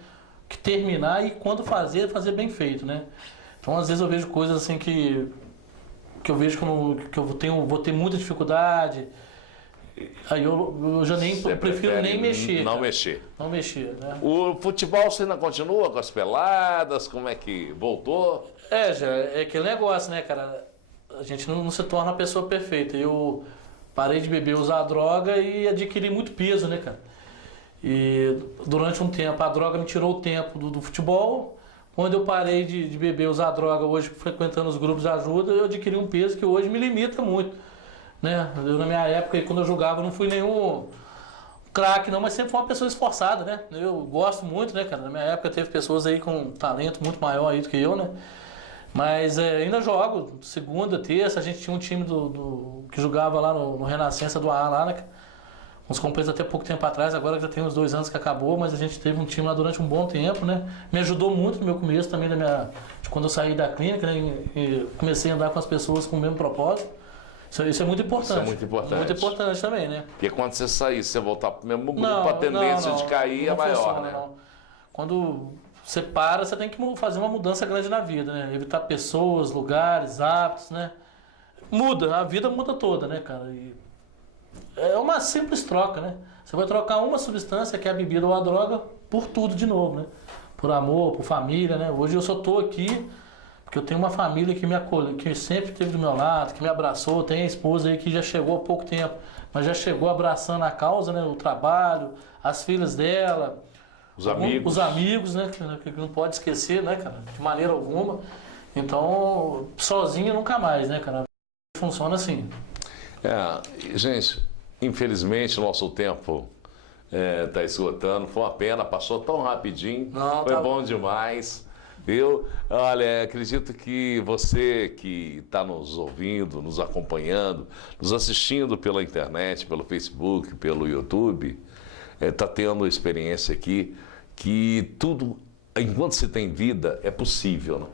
que terminar e quando fazer bem feito, né? Então, às vezes eu vejo coisas assim que eu vejo que eu vou ter muita dificuldade. Aí eu já nem Você prefiro prefere nem mexer. Não cara. mexer. Não mexer, né? O futebol você ainda continua com as peladas? Como é que voltou? Já é aquele negócio, né, cara? A gente não se torna a pessoa perfeita. Eu parei de beber, usar droga e adquiri muito peso, né, cara? E durante um tempo, a droga me tirou o tempo do futebol. Quando eu parei de beber, usar droga, hoje frequentando os grupos de ajuda, eu adquiri um peso que hoje me limita muito, né? Eu, na minha época, quando eu jogava, não fui nenhum craque não, mas sempre fui uma pessoa esforçada, né? Eu gosto muito, né, cara? Na minha época teve pessoas aí com um talento muito maior aí do que eu, né? Mas ainda jogo, segunda, terça, a gente tinha um time que jogava lá no Renascença do AA lá, né? Uns companheiros até pouco tempo atrás, agora já tem uns 2 anos que acabou, mas a gente teve um time lá durante um bom tempo, né? Me ajudou muito no meu começo também, de quando eu saí da clínica, né? E comecei a andar com as pessoas com o mesmo propósito. Isso é muito importante. Isso é muito importante. Muito importante também, né? Porque quando você sair, você voltar pro mesmo grupo, a tendência de cair é não maior, funciona, né? não. Quando você para, você tem que fazer uma mudança grande na vida, né? Evitar pessoas, lugares, hábitos, né? Muda, a vida muda toda, né, cara? E é uma simples troca, né? Você vai trocar uma substância, que é a bebida ou a droga, por tudo de novo, né? Por amor, por família, né? Hoje eu só tô aqui porque eu tenho uma família que me acolheu, que sempre esteve do meu lado, que me abraçou. Tem a esposa aí que já chegou há pouco tempo, mas já chegou abraçando a causa, né? O trabalho, as filhas dela. Os amigos. Os amigos, né? Que não pode esquecer, né, cara? De maneira alguma. Então, sozinho nunca mais, né, cara? Funciona assim. Gente, infelizmente o nosso tempo está esgotando. Foi uma pena, passou tão rapidinho. Não, foi tá bom demais. Olha, acredito que você que está nos ouvindo, nos acompanhando, nos assistindo pela internet, pelo Facebook, pelo YouTube, está tendo experiência aqui que tudo, enquanto se tem vida, é possível, né?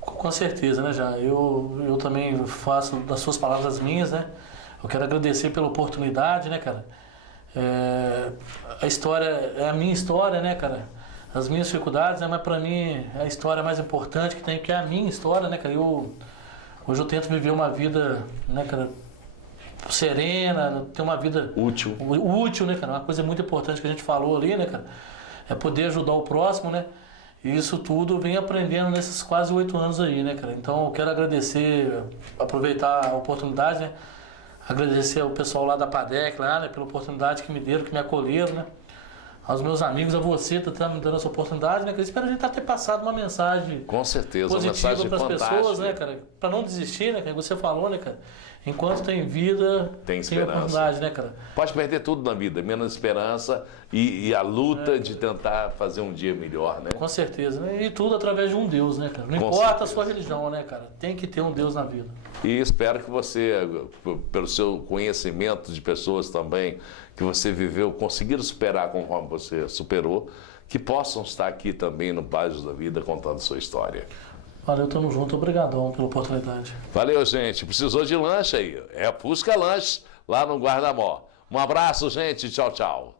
Com certeza, né, já. Eu também faço das suas palavras as minhas, né? Eu quero agradecer pela oportunidade, né, cara? A história é a minha história, né, cara? As minhas dificuldades, né? Mas pra mim é a história mais importante que tem, que é a minha história, né, cara? Hoje eu tento viver uma vida, né, cara, serena, ter uma vida Útil, né, cara? Uma coisa muito importante que a gente falou ali, né, cara? É poder ajudar o próximo, né? E isso tudo eu venho aprendendo nesses quase 8 anos aí, né, cara? Então eu quero agradecer, aproveitar a oportunidade, né? Agradecer ao pessoal lá da PADEC, lá, né? Pela oportunidade que me deram, que me acolheram, né? Aos meus amigos, a você que está me dando essa oportunidade, né? Eu espero a gente ter passado uma mensagem com certeza, uma positiva mensagem para as fantástica. pessoas, né, cara? Para não desistir, né, cara? Você falou, né, cara? enquanto tem vida, Tem esperança. oportunidade, né, cara? Pode perder tudo na vida, menos esperança e a luta de tentar fazer um dia melhor, né? Com certeza, né? E tudo através de um Deus, né, cara? Não Com importa certeza. a sua religião, né, cara? Tem que ter um Deus na vida. E espero que você, pelo seu conhecimento de pessoas também, que você viveu, conseguiram superar conforme você superou, que possam estar aqui também no Páginas da Vida contando sua história. Valeu, tamo junto. Obrigadão pela oportunidade. Valeu, gente. Precisou de lanche aí? É Fusca Lanche, lá no Guarda-Mó. Um abraço, gente. Tchau, tchau.